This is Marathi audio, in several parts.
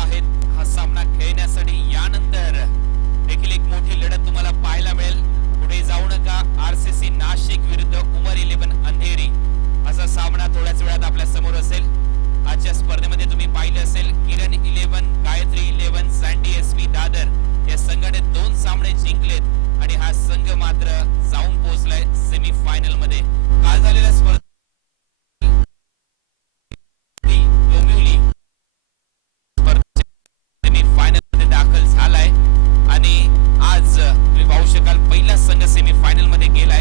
आहेत हा सामना खेळण्यासाठी। यानंतर देखील एक मोठी लढत तुम्हाला पाहायला मिळेल। पुढे जाऊ नका, आरसीसी नाशिक विरुद्ध उमर 11 अंधेरी असा सामना थोड्याच वेळात आपल्या समोर असेल। आजच्या स्पर्धेमध्ये तुम्ही पाहिलं असेल किरण 11, गायत्री 11, सँडी एसपी दादर या संघाने 2 सामने जिंकलेत आणि हा संघ मात्र जाऊन पोहोचलाय सेमी फायनल मध्ये। काल झालेल्या स्पर्धेत सेमी फायनल मध्ये दाखल झालाय आणि आज तुम्ही पाहू शकाल पहिला संघ सेमी फायनल मध्ये गेलाय।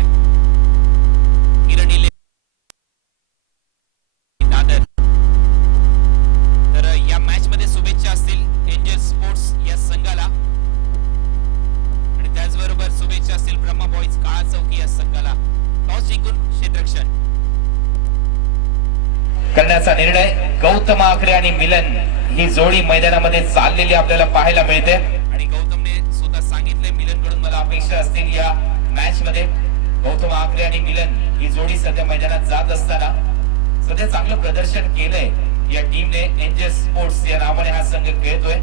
किरण 11 दादर। तर या मॅच मध्ये शुभेच्छा असतील एंजल स्पोर्ट्स या संघाला आणि त्याचबरोबर शुभेच्छा असतील ब्रह्मा बॉईज काळा चौकी या संघाला। टॉस जिंकून क्षेत्ररक्षण करण्याचा निर्णय गौतम आखरे आणि मिलन ही जोडी मैदानामध्ये चाललेली आपल्याला पाहायला मिळते आणि गौतमने स्वतः सांगितले मिलन कडून मला अपेक्षा असतील या मॅच मध्ये गौतम आखरे आणि मिलन ही जोडी सध्या मैदानात जात असताना सध्या चांगलं प्रदर्शन केलंय या टीमने। एंजल स्पोर्ट्स या नावाने हा संघ खेळतोय।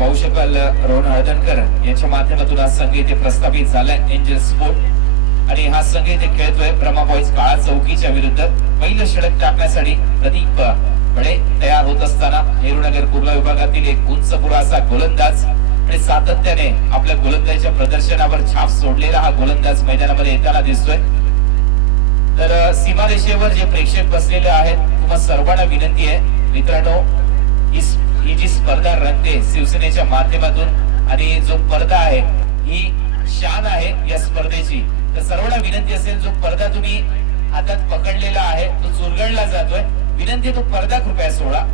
पाहू शकाल रोहन हळदणकर यांच्या माध्यमातून हा संघ इथे प्रस्थापित झालाय एंजल स्पोर्ट आणि हा संघ इथे खेळतोय ब्रह्मा बॉईज काळा चौकीच्या विरुद्ध। पहिलं षटक टाकण्यासाठी प्रदीप बडे तयार होत असताना नेहरूनगर कुर्ला विभागातील एक उंचपुरा असा गोलंदाज आणि सातत्याने आपल्या गोलंदाजीच्या प्रदर्शनावर छाप सोडलेला हा गोलंदाज मैदानामध्ये येताना दिसतोय। तर सीमारेषेवर जे प्रेक्षक बसलेले आहेत तुम्हा सर्वांना विनंती आहे मित्रांनो, ही जी स्पर्धा रंगते शिवसेनेच्या माध्यमातून आणि जो पडदा आहे ही शान आहे या स्पर्धेची। तर सर्वांना विनंती असेल जो पडदा तुम्ही हातात पकडलेला आहे तो चुरगळला जातोय, विनंती तो पडदा कृपया सोडा।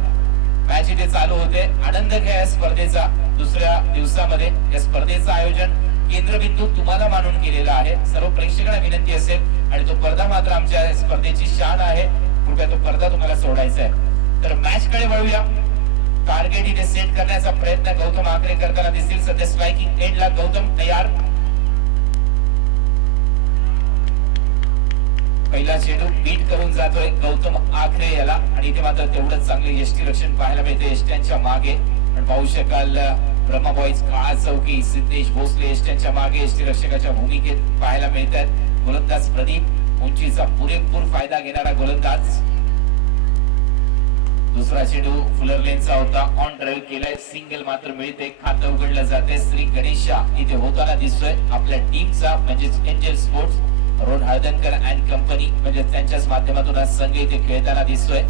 मॅच इथे चालू होते, आनंद घ्या या स्पर्धेचा। दुसऱ्या दिवसामध्ये या स्पर्धेचं आयोजन केंद्रबिंदू तुम्हाला मानून केलेला आहे। सर्व प्रेक्षकांना विनंती असेल आणि तो पडदा मात्र आमच्या स्पर्धेची शान आहे, कृपया तो पडदा तुम्हाला सोडायचा आहे। तर मॅच कडे वळूया। टार्गेट इथे सेट करण्याचा प्रयत्न गौतम आखरे करताना दिसतील। सध्या स्ट्रायकिंग एंडला गौतम तयार। पहिला चेंडू बीट करून जातोय गौतम आखरे याला आणि इथे मात्र तेवढंच चांगले यष्टीरक्षण पाहायला मिळते यष्ट्यांच्या मागे। पण पाहू शकाल ब्रह्मा बॉईज काळा चौकी सिद्धेश भोसले यष्ट्यांच्या मागे यष्टीरक्षकाच्या भूमिकेत पाहायला मिळतात। गोलंदाज प्रदीप उंचीचा पुरेपूर फायदा घेणारा गोलंदाज। दुसरा चेंडू फुलर लेनचा होता, ऑन ड्राइव्ह केलाय, सिंगल मात्र मिळते, खातं उघडलं जाते। श्री गणेशा इथे होताना दिसतोय आपल्या टीमचा म्हणजे angel sports Rohan Haldankar and company म्हणजे त्यांच्याच माध्यमातून हा संघ इथे खेळताना दिसतोय।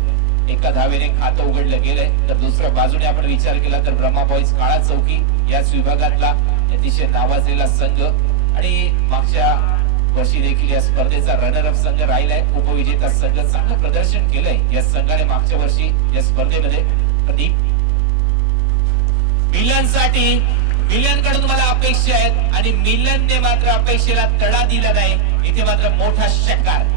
एका धावेने खातं उघडलं गेलंय। तर दुसऱ्या बाजूने आपण विचार केला तर ब्रह्मा बॉईज काळा चौकी याच विभागातला अतिशय नावाजलेला संघ आणि मागच्या वर्षी देखील या स्पर्धेचा रनर अप संघ राहिलाय, उपविजेता संघ। चांगलं प्रदर्शन केलंय या संघाने मागच्या वर्षी या स्पर्धेमध्ये। प्रदीप मिलनसाठी मिलन कडून मला अपेक्षा आहेत आणि मिलनने मात्र अपेक्षेला तडा दिला नाही। इथे मात्र मोठा षटकार।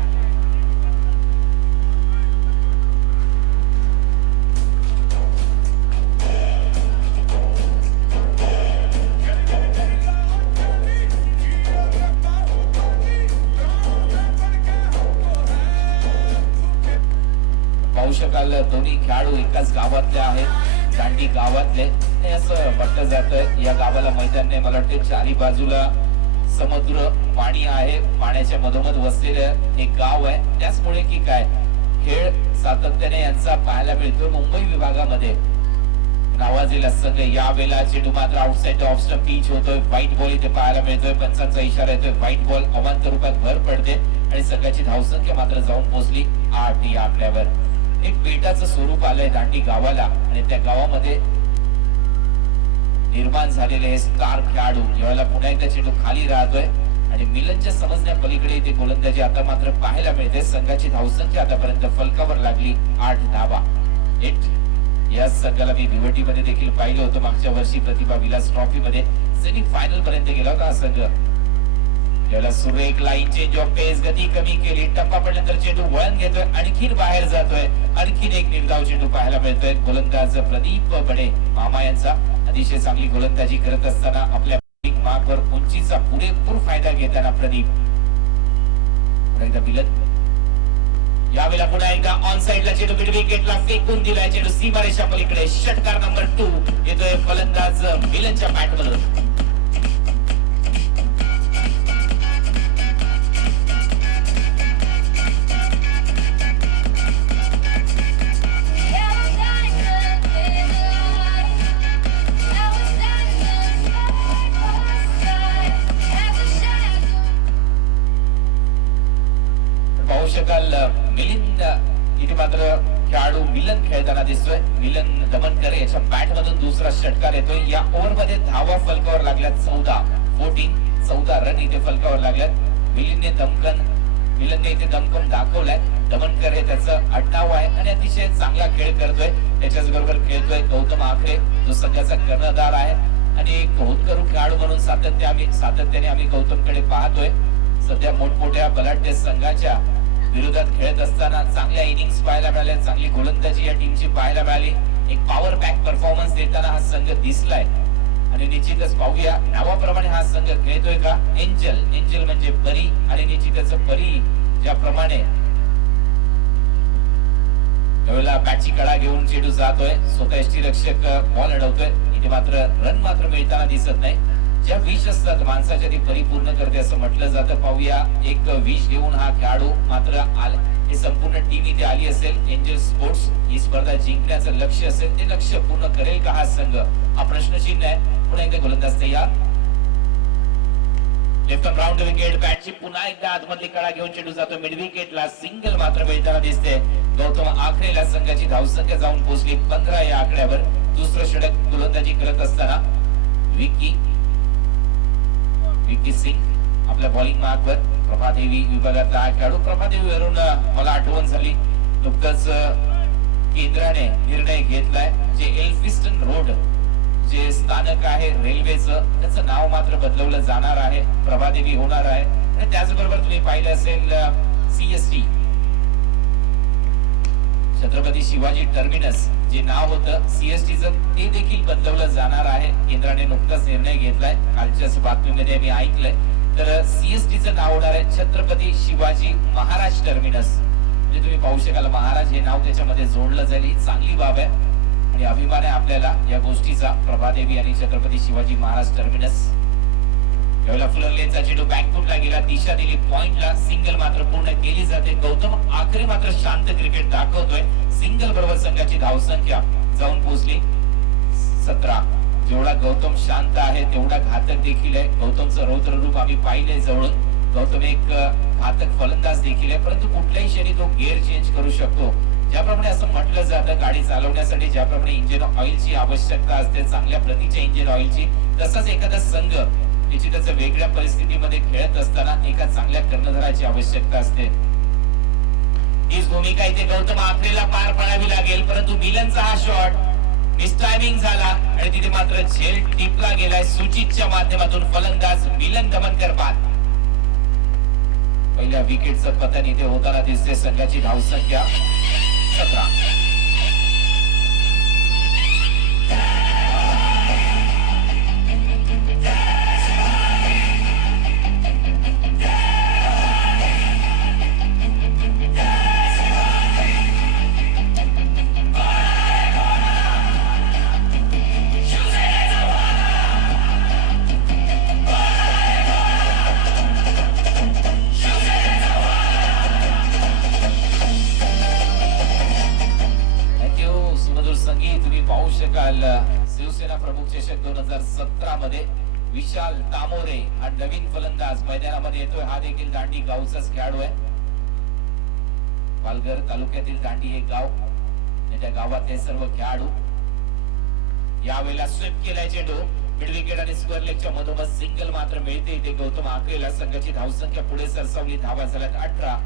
पाहू शकाल दोन्ही खेळाडू एकाच गावातले आहेत, दांडी गावातले। असं म्हटलं जातं या गावाला मैदान नाही, मला वाटतं चारी बाजूला समुद्र पाणी आहे, पाण्याच्या मधोमध वसलेलं एक गाव आहे। त्याचमुळे की काय खेळ सातत्याने यांचा पाहायला मिळतोय मुंबई विभागामध्ये नावाजलेला संघ। यावेळेला चेंडू मात्र आउटसाइड ऑफ स्टंप पिच होतोय, व्हाईट बॉल इथे पाहायला मिळतोय, पंचांचा इशारा येतोय, व्हाईट बॉल अवांतर रूपात भर पडते आणि संघाची धावसंख्या मात्र जाऊन पोहोचली 8 या आकड्यावर। एक बेटाचं स्वरूप आलंय दांडी गावाला आणि त्या गावामध्ये निर्माण झालेले हे स्टार खेळाडू यावेळेला पुन्हा एकदा चेंडू खाली राहतोय आणि मिलनच्या समजण्या पलीकडे इथे गोलंदाजी आता मात्र पाहायला मिळते। संघाची धावसंख्या आतापर्यंत फलकावर लागली 8 धावा। या संघाला मी भिवंडीमध्ये देखील पाहिलं होतं मागच्या वर्षी प्रतिभा विलास ट्रॉफी मध्ये सेमी फायनल पर्यंत गेला होता हा संघ। याला सुरेख लाईन चेंज ऑफ पेस, गती कमी केली, टप्पा पडल्यानंतर चेंडू वळण घेतोय, आणखीन बाहेर जातोय, आणखीन एक निर्धाव चेंडू पाहायला मिळतोय। गोलंदाज प्रदीप बडे मामा यांचा अतिशय चांगली गोलंदाजी करत असताना आपल्या मार्कवर उंचीचा पुरेपूर फायदा घेताना प्रदीप मिलन यावेळेला पुन्हा एकदा ऑन साइडला चेंडू मिड विकेटला फेकून दिलाय. चेंडू सीमारेषा पलीकडे षटकार नंबर 2 येतोय फलंदाज मिलनच्या बॅटमधून. पाहू शकाल मिलिंद इथे मात्र खेळाडू मिलन खेळताना दिसतोय. मिलन दमनकर याच्या बॅट मधून दुसरा षटकार येतोय. या ओव्हर मध्ये धावा फलकावर लागल्यात 14 रन इथे फलकावर लागल्यात. मिलनने इथे दमकम दाखवलाय. दमनकर हे त्याचं आडनाव आहे आणि अतिशय चांगला खेळ करतोय. त्याच्याच बरोबर खेळतोय गौतम आखरे जो संघाचा कर्णधार आहे आणि एक होतकरू खेळाडू म्हणून सातत्याने आम्ही गौतमकडे पाहतोय. सध्या मोठमोठ्या बलाढ्य संघाच्या विरोधात खेळत असताना चांगल्या इनिंग्स पाहायला मिळाल्या. चांगली गोलंदाजी या टीमची पाहायला मिळाली. एक पॉवर पॅक परफॉर्मन्स देताना हा संघ दिसलाय आणि निश्चितच पाहूया नावाप्रमाणे हा संघ खेळतोय का. एंजल म्हणजे परी आणि निश्चितच परी ज्याप्रमाणे यावेळेला बॅटची कडा घेऊन चेंडू जातोय. स्वतः यष्टीरक्षक बॉल अडवतोय. इथे मात्र रन मात्र मिळताना दिसत नाही. ज्या विष असतात माणसाच्या ती परिपूर्ण करते असं म्हटलं जातं. पाहूया एक विष घेऊन हा खेळाडू मात्र हे संपूर्ण टीम इथे आली असेल. एंजल स्पोर्ट्स ही स्पर्धा जिंकण्याचं लक्ष्य असेल ते लक्ष्य पूर्ण करेल का हा संघ हा प्रश्नचिन्ह आहे. पुन्हा एकदा गोलंदाज तयार. लेफ्ट ऑन राऊंड विकेट बॅटची पुन्हा एकदा आतमधली कडा घेऊन चेंडू जातो मिड विकेटला. सिंगल मात्र मिळताना दिसते. गौतम आखरेला संघाची धावसंख्या जाऊन पोहोचली 15 या आकड्यावर. दुसरं षटक गोलंदाजी करत असताना विकी सिंग आपल्या बॉलिंग मार्कवर. प्रभादेवी विभागातला हा खेळाडू. प्रभादेवीवरून मला आठवण झाली नुकतंच केंद्राने निर्णय घेतलाय जे एल्फिस्टन रोड जे स्थानक आहे रेल्वेचं त्याचं नाव मात्र बदलवलं जाणार आहे. प्रभादेवी होणार आहे. आणि त्याचबरोबर तुम्ही पाहिलं असेल CST छत्रपती शिवाजी टर्मिनस जे नाव होतं CSTचं ते देखील बदलवलं जाणार आहे. केंद्राने नुकताच निर्णय घेतलाय. कालच्याच बातमीमध्ये मी ऐकलंय. तर CSTचं नाव होणार आहे छत्रपती शिवाजी महाराज टर्मिनस. म्हणजे तुम्ही पाहू शकाल महाराज हे नाव त्याच्यामध्ये जोडलं जाईल. ही चांगली बाब आहे आणि अभिमान आहे आपल्याला या गोष्टीचा. प्रभादेवी आणि छत्रपती शिवाजी महाराज टर्मिनस. यावेळेला फुलरलेनचा चेंडू बॅकफुटला गेला. दिशा दिली पॉइंटला. सिंगल मात्र पूर्ण केली जाते. गौतम आखरे मात्र शांत क्रिकेट दाखवतोय. सिंगल बरोबर संघाची धावसंख्या जाऊन पोहोचली 17. जेवढा गौतम शांत आहे तेवढा घातक देखील आहे. गौतमचं रौद्र रूप आम्ही पाहिलंय जवळून. गौतम एक घातक फलंदाज देखील आहे परंतु कुठल्याही क्षणी तो गिअर चेंज करू शकतो. ज्याप्रमाणे असं म्हटलं जातं गाडी चालवण्यासाठी ज्याप्रमाणे इंजिन ऑइलची आवश्यकता असते चांगल्या प्रतीच्या इंजिन ऑइलची तसंच एखादा संघ निश्चितच वेगळ्या परिस्थितीमध्ये खेळत असताना एका चांगल्या कर्णधाराची आवश्यकता असते. हीच भूमिका इथे गौतम आखरेला पार पाडावी लागेल परंतु मिलनचा हा शॉट मिसटायमिंग झाला आणि तिथे मात्र झेल टिपला गेलाय. सुचितच्या माध्यमातून फलंदाज मिलन दमनकर बाद. पहिल्या विकेटचं पतन इथे होताना दिसते. संघाची धावसंख्या 17. शिवसेना प्रमुख चषक 2017 मध्ये विशाल तामोरे हा नवीन फलंदाज मैदानामध्ये येतोय. हा देखील दांडी गावचाच खेळाडू आहे. पालघर तालुक्यातील दांडी हे गाव आणि त्या गावातले सर्व खेळाडू. यावेळेला स्वीप केलाय चेंडू मिड विकेट आणि स्क्वेअर लेगच्या मधोमध सिंगल मात्र मिळते. इथे गौतम आखरेला संघाची धावसंख्या पुढे सरसावली. धावा झाल्यात 18.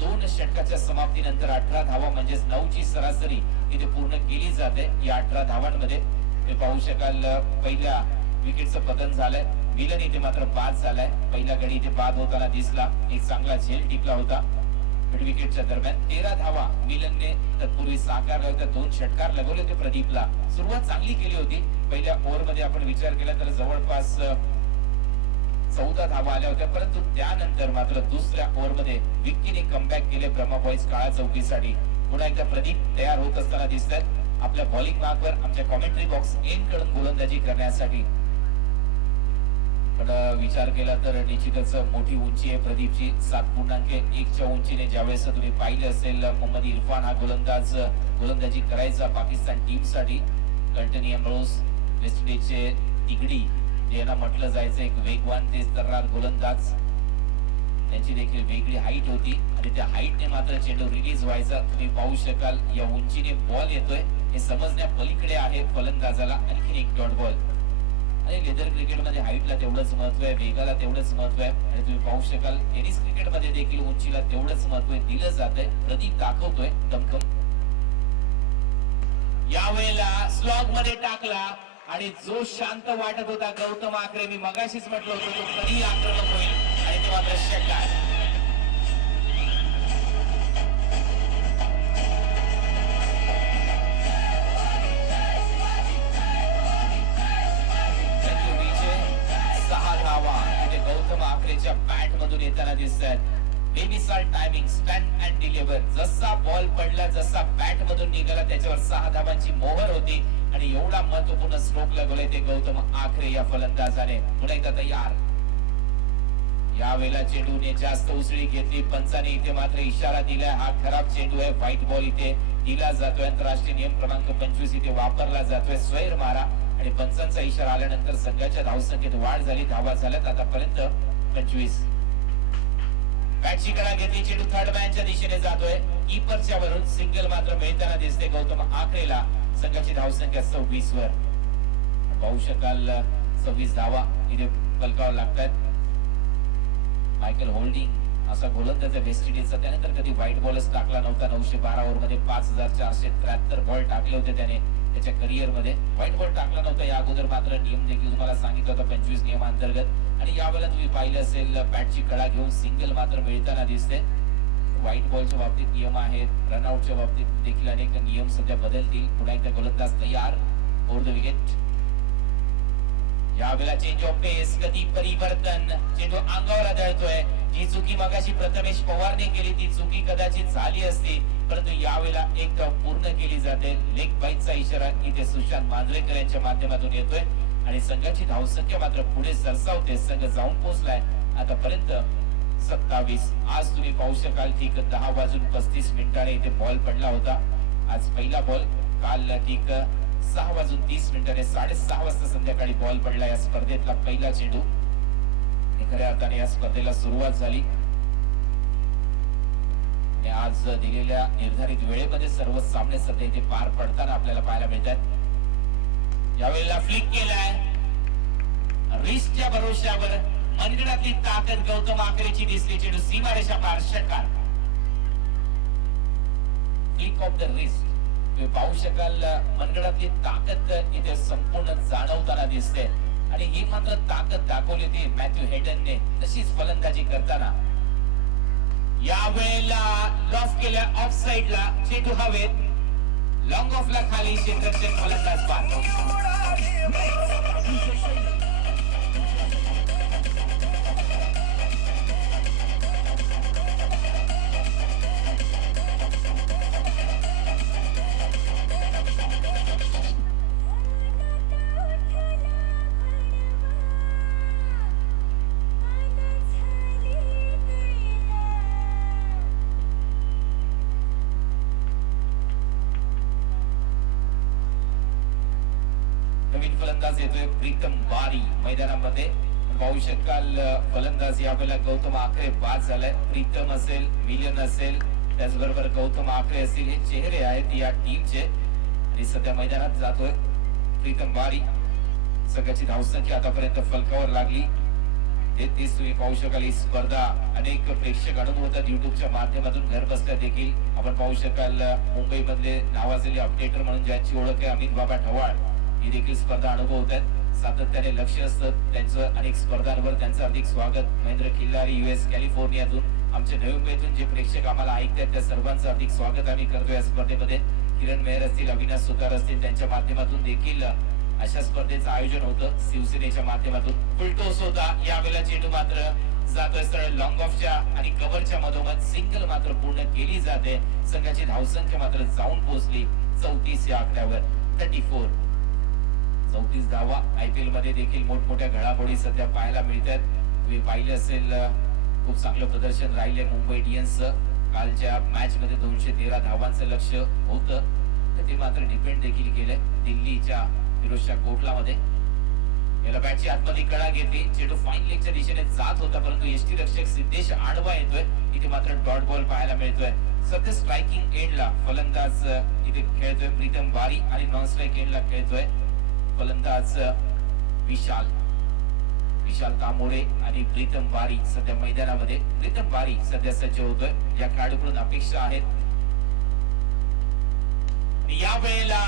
2 षटकाच्या समाप्तीनंतर 18 धावा म्हणजे 9ची सरासरी इथे पूर्ण केली जाते. या 18 धावांमध्ये ते पाहू शकाल पहिल्या विकेटचं पतन झालंय. मिलन इथे मात्र बाद झालाय. पहिला गडी इथे बाद होताना दिसला. एक चांगला झेल टिकला होता. मिड विकेटच्या दरम्यान 13 धावा मिलनने तत्पूर्वी साकारल्या होत्या. 2 षटकार लगवले होते प्रदीपला. सुरुवात चांगली केली होती. पहिल्या ओव्हर मध्ये आपण विचार केला तर जवळपास 14 धावा आल्या होत्या, परंतु त्यानंतर मात्र दुसऱ्या ओव्हर मध्ये विक्कीने कमबॅक केले ब्रह्मा बॉईज काळा चौकीसाठी. पुन्हा एकदा प्रदीप तयार होत असताना दिसत आहेत आपल्या बॉलिंग मार्कवर आमच्या कॉमेंट्री बॉक्स एंड कडून गोलंदाजी करण्यासाठी. पण विचार केला तर निश्चितच मोठी उंची आहे प्रदीपची. 7.1 च्या उंचीने ज्यावेळेस तुम्ही पाहिलं असेल मोहम्मद इरफान हा गोलंदाजी करायचा पाकिस्तान टीम साठी. कर्टनी एम्ब्रोस वेस्ट इंडिजचे तिगडी यांना म्हटलं जायचं एक वेगवान तेज तर्रार गोलंदाज. त्यांची देखील वेगळी हाईट होती आणि त्या हाईटने मात्र चेंडू रिलीज व्हायचा. तुम्ही पाहू शकाल या उंचीने बॉल येतोय हे समजण्या पलीकडे आहे फलंदाजाला. आणखी एक डॉट बॉल. आणि लेदर क्रिकेटमध्ये हाईटला तेवढंच महत्व आहे, वेगाला तेवढंच महत्व आहे. आणि तुम्ही पाहू शकाल टेनिस क्रिकेटमध्ये देखील उंचीला तेवढंच महत्व दिलं जात आहे. प्रदीप दाखवतोय दमखम. यावेळेला स्लॉग मध्ये टाकला आणि जो शांत वाटत होता गौतम आकरे, मी मगाशीच म्हटलं होतं तो कधी आक्रमक होईल आणि तो मात्र षटकार. गौतम आकरेच्या बॅट मधून येताना दिसतात. बेमिसाल टायमिंग, स्टँड अँड डिलिव्हर. जसा बॉल पडला, जसा बॅट मधून निघाला त्याच्यावर 6 धावांची मोहर होती आणि एवढा महत्वपूर्ण स्ट्रोक लगवले ते गौतम आकरे या फलंदाजाने. पुन्हा एकदा तयार. यावेळेला चेंडूने जास्त उसळी घेतली. पंचाने इथे मात्र इशारा दिलाय हा खराब चेंडू आहे. व्हाईट बॉल इथे दिला जातोय. आंतरराष्ट्रीय नियम क्रमांक 25 इथे वापरला जातोय. स्वैर मारा. आणि पंचांचा इशारा आल्यानंतर संघाच्या धावसंख्येत वाढ झाली. धावा झाल्यात आतापर्यंत 25. बॅटची कडा घेतली. चेंडू थर्ड मॅनच्या दिशेने जातोय. कीपरच्या वरून सिंगल मात्र मिळताना दिसते गौतम आकरेला. संघाची धावसंख्या 26 वर. पाहू शकाल 26 धावा इथे फलकावर लागतात. मायकल होल्डिंग असा गोलंदाज वेस्ट इंडिजचा. त्यानंतर कधी व्हाईट बॉलच टाकला नव्हता. 912 ओव्हर मध्ये 5473 बॉल टाकले होते त्याने त्याच्या करिअर मध्ये. व्हाईट बॉल टाकला नव्हता या अगोदर, मात्र नियम देखील तुम्हाला सांगितलं होता 25 नियमांतर्गत. आणि यावेळेला तुम्ही पाहिलं असेल बॅटची कडा घेऊन सिंगल मात्र मिळताना दिसते. व्हाईट बॉलच्या बाबतीत नियम आहेत, रनआउटच्या बाबतीत देखील अनेक नियम सध्या बदलतील. पुन्हा एकदा गोलंदाज तयार. Over the wicket. यावेळेला चेंज ऑफ पेस, गती परिवर्तन. चेंडू अंगावर आदळतोय. जी चुकी मगाशी प्रथमेश पवारने केली ती चुकी कदाचित झाली असती, परंतु यावेळेला एक पूर्ण केली जाते. लेग बाईटचा इशारा इथे सुशांत मांजरेकर यांच्या माध्यमातून येतोय आणि संघाची धावसंख्या मात्र पुढे सरसावते. संघ जाऊन पोहोचलाय आतापर्यंत 27. आज तुम्ही पाहू शकाल ठीक 10:35 इथे बॉल पडला होता. आज पहिला बॉल. काल ठीक 6:30 6:30 वाजता संध्याकाळी बॉल पडला. या स्पर्धेतला पहिला चेंडू. खऱ्या अर्थाने या स्पर्धेला सुरुवात झाली आणि आज दिलेल्या निर्धारित वेळेमध्ये सर्व सामने सध्या इथे पार पडताना आपल्याला पाहायला मिळतात. यावेळेला फ्लिक केलाय. रिस्टच्या भरोश्यावर मनगडातली ताकद गौतम आकरेची दिसली. चेंडू सीमारेषा पार. षटकार. Flick of the wrist. तुम्ही पाहू शकाल मनगडातली ताकद इथे संपूर्ण जाणवताना दिसते आणि ही मात्र ताकद दाखवली होती मॅथ्यू हेडनने तशीच फलंदाजी करताना. यावेळेला लॉफ केल्या ऑफ साइडला. चेंडू हवेत. लॉंग ऑफला खाली. क्षेत्ररक्षक फलंदाज बाद. येतोय प्रीतम वारी मैदानामध्ये. पाहू शकाल फलंदाज यावेळेला गौतम आकरे बाद झालाय. प्रीतम असेल, मिलन असेल, त्याचबरोबर गौतम आकरे असतील, हे चेहरे आहेत या टीमचे आणि सध्या मैदानात जातोय प्रीतम वारी. संघाची धावसंख्या आतापर्यंत फलकावर लागली 33. तुम्ही पाहू शकाल ही स्पर्धा अनेक प्रेक्षक अनुभवतात युट्यूबच्या माध्यमातून घर बसल्या देखील. आपण पाहू शकाल मुंबई मधले नावाजलेले अपडेटर म्हणून ज्यांची ओळख आहे अमित बाबा ढवाळ, ही देखील स्पर्धा अनुभवत आहेत. सातत्याने लक्ष असतं त्यांचं अनेक स्पर्धांवर. त्यांचं हार्दिक स्वागत. महेंद्र खिल्लारी US कॅलिफोर्नियातून आमच्या नवी मुंबईतून जे प्रेक्षक आम्हाला ऐकतात त्या सर्वांचं हार्दिक स्वागत आम्ही करतो या स्पर्धेमध्ये. किरण मेहर असतील, अविनाश सुतार असतील, त्यांच्या माध्यमातून देखील अशा स्पर्धेचं आयोजन होतं शिवसेनेच्या माध्यमातून. फुलटोस होता यावेळेला. चेंडू मात्र जातोय सरळ लॉंग ऑफच्या आणि कव्हरच्या मधोमध. सिंगल मात्र पूर्ण केली जाते. संघाची धावसंख्या मात्र जाऊन पोहोचली 34 या आकड्यावर. 34 34 धावा. आयपीएल मध्ये देखील मोठमोठ्या घडामोडी सध्या पाहायला मिळतात. तुम्ही पाहिलं असेल खूप चांगलं प्रदर्शन राहिले मुंबई इंडियन्सचं. कालच्या मॅच मध्ये 213 धावांचं लक्ष होतं, तर ते मात्र डिपेंड देखील केलंय दिल्लीच्या फिरोजशाह कोटला मध्ये. याला बॅटची आतमध्ये कळा घेते. चेंडू फाईन लेगच्या दिशेने जात होता, परंतु एसटी रक्षक सिद्धेश आडवा येतोय. इथे मात्र डॉट बॉल पाहायला मिळतोय. सध्या स्ट्रायकिंग एंडला फलंदाज इथे खेळतोय प्रीतम बारी आणि नॉन स्ट्राईक एंडला खेळतोय फलंदाज विशाल तामोरे आणि प्रीतम बारी सध्या मैदानामध्ये. प्रीतम बारी सध्या सज्ज होतोय. या खेळाडूकडून अपेक्षा आहेत या वेळेला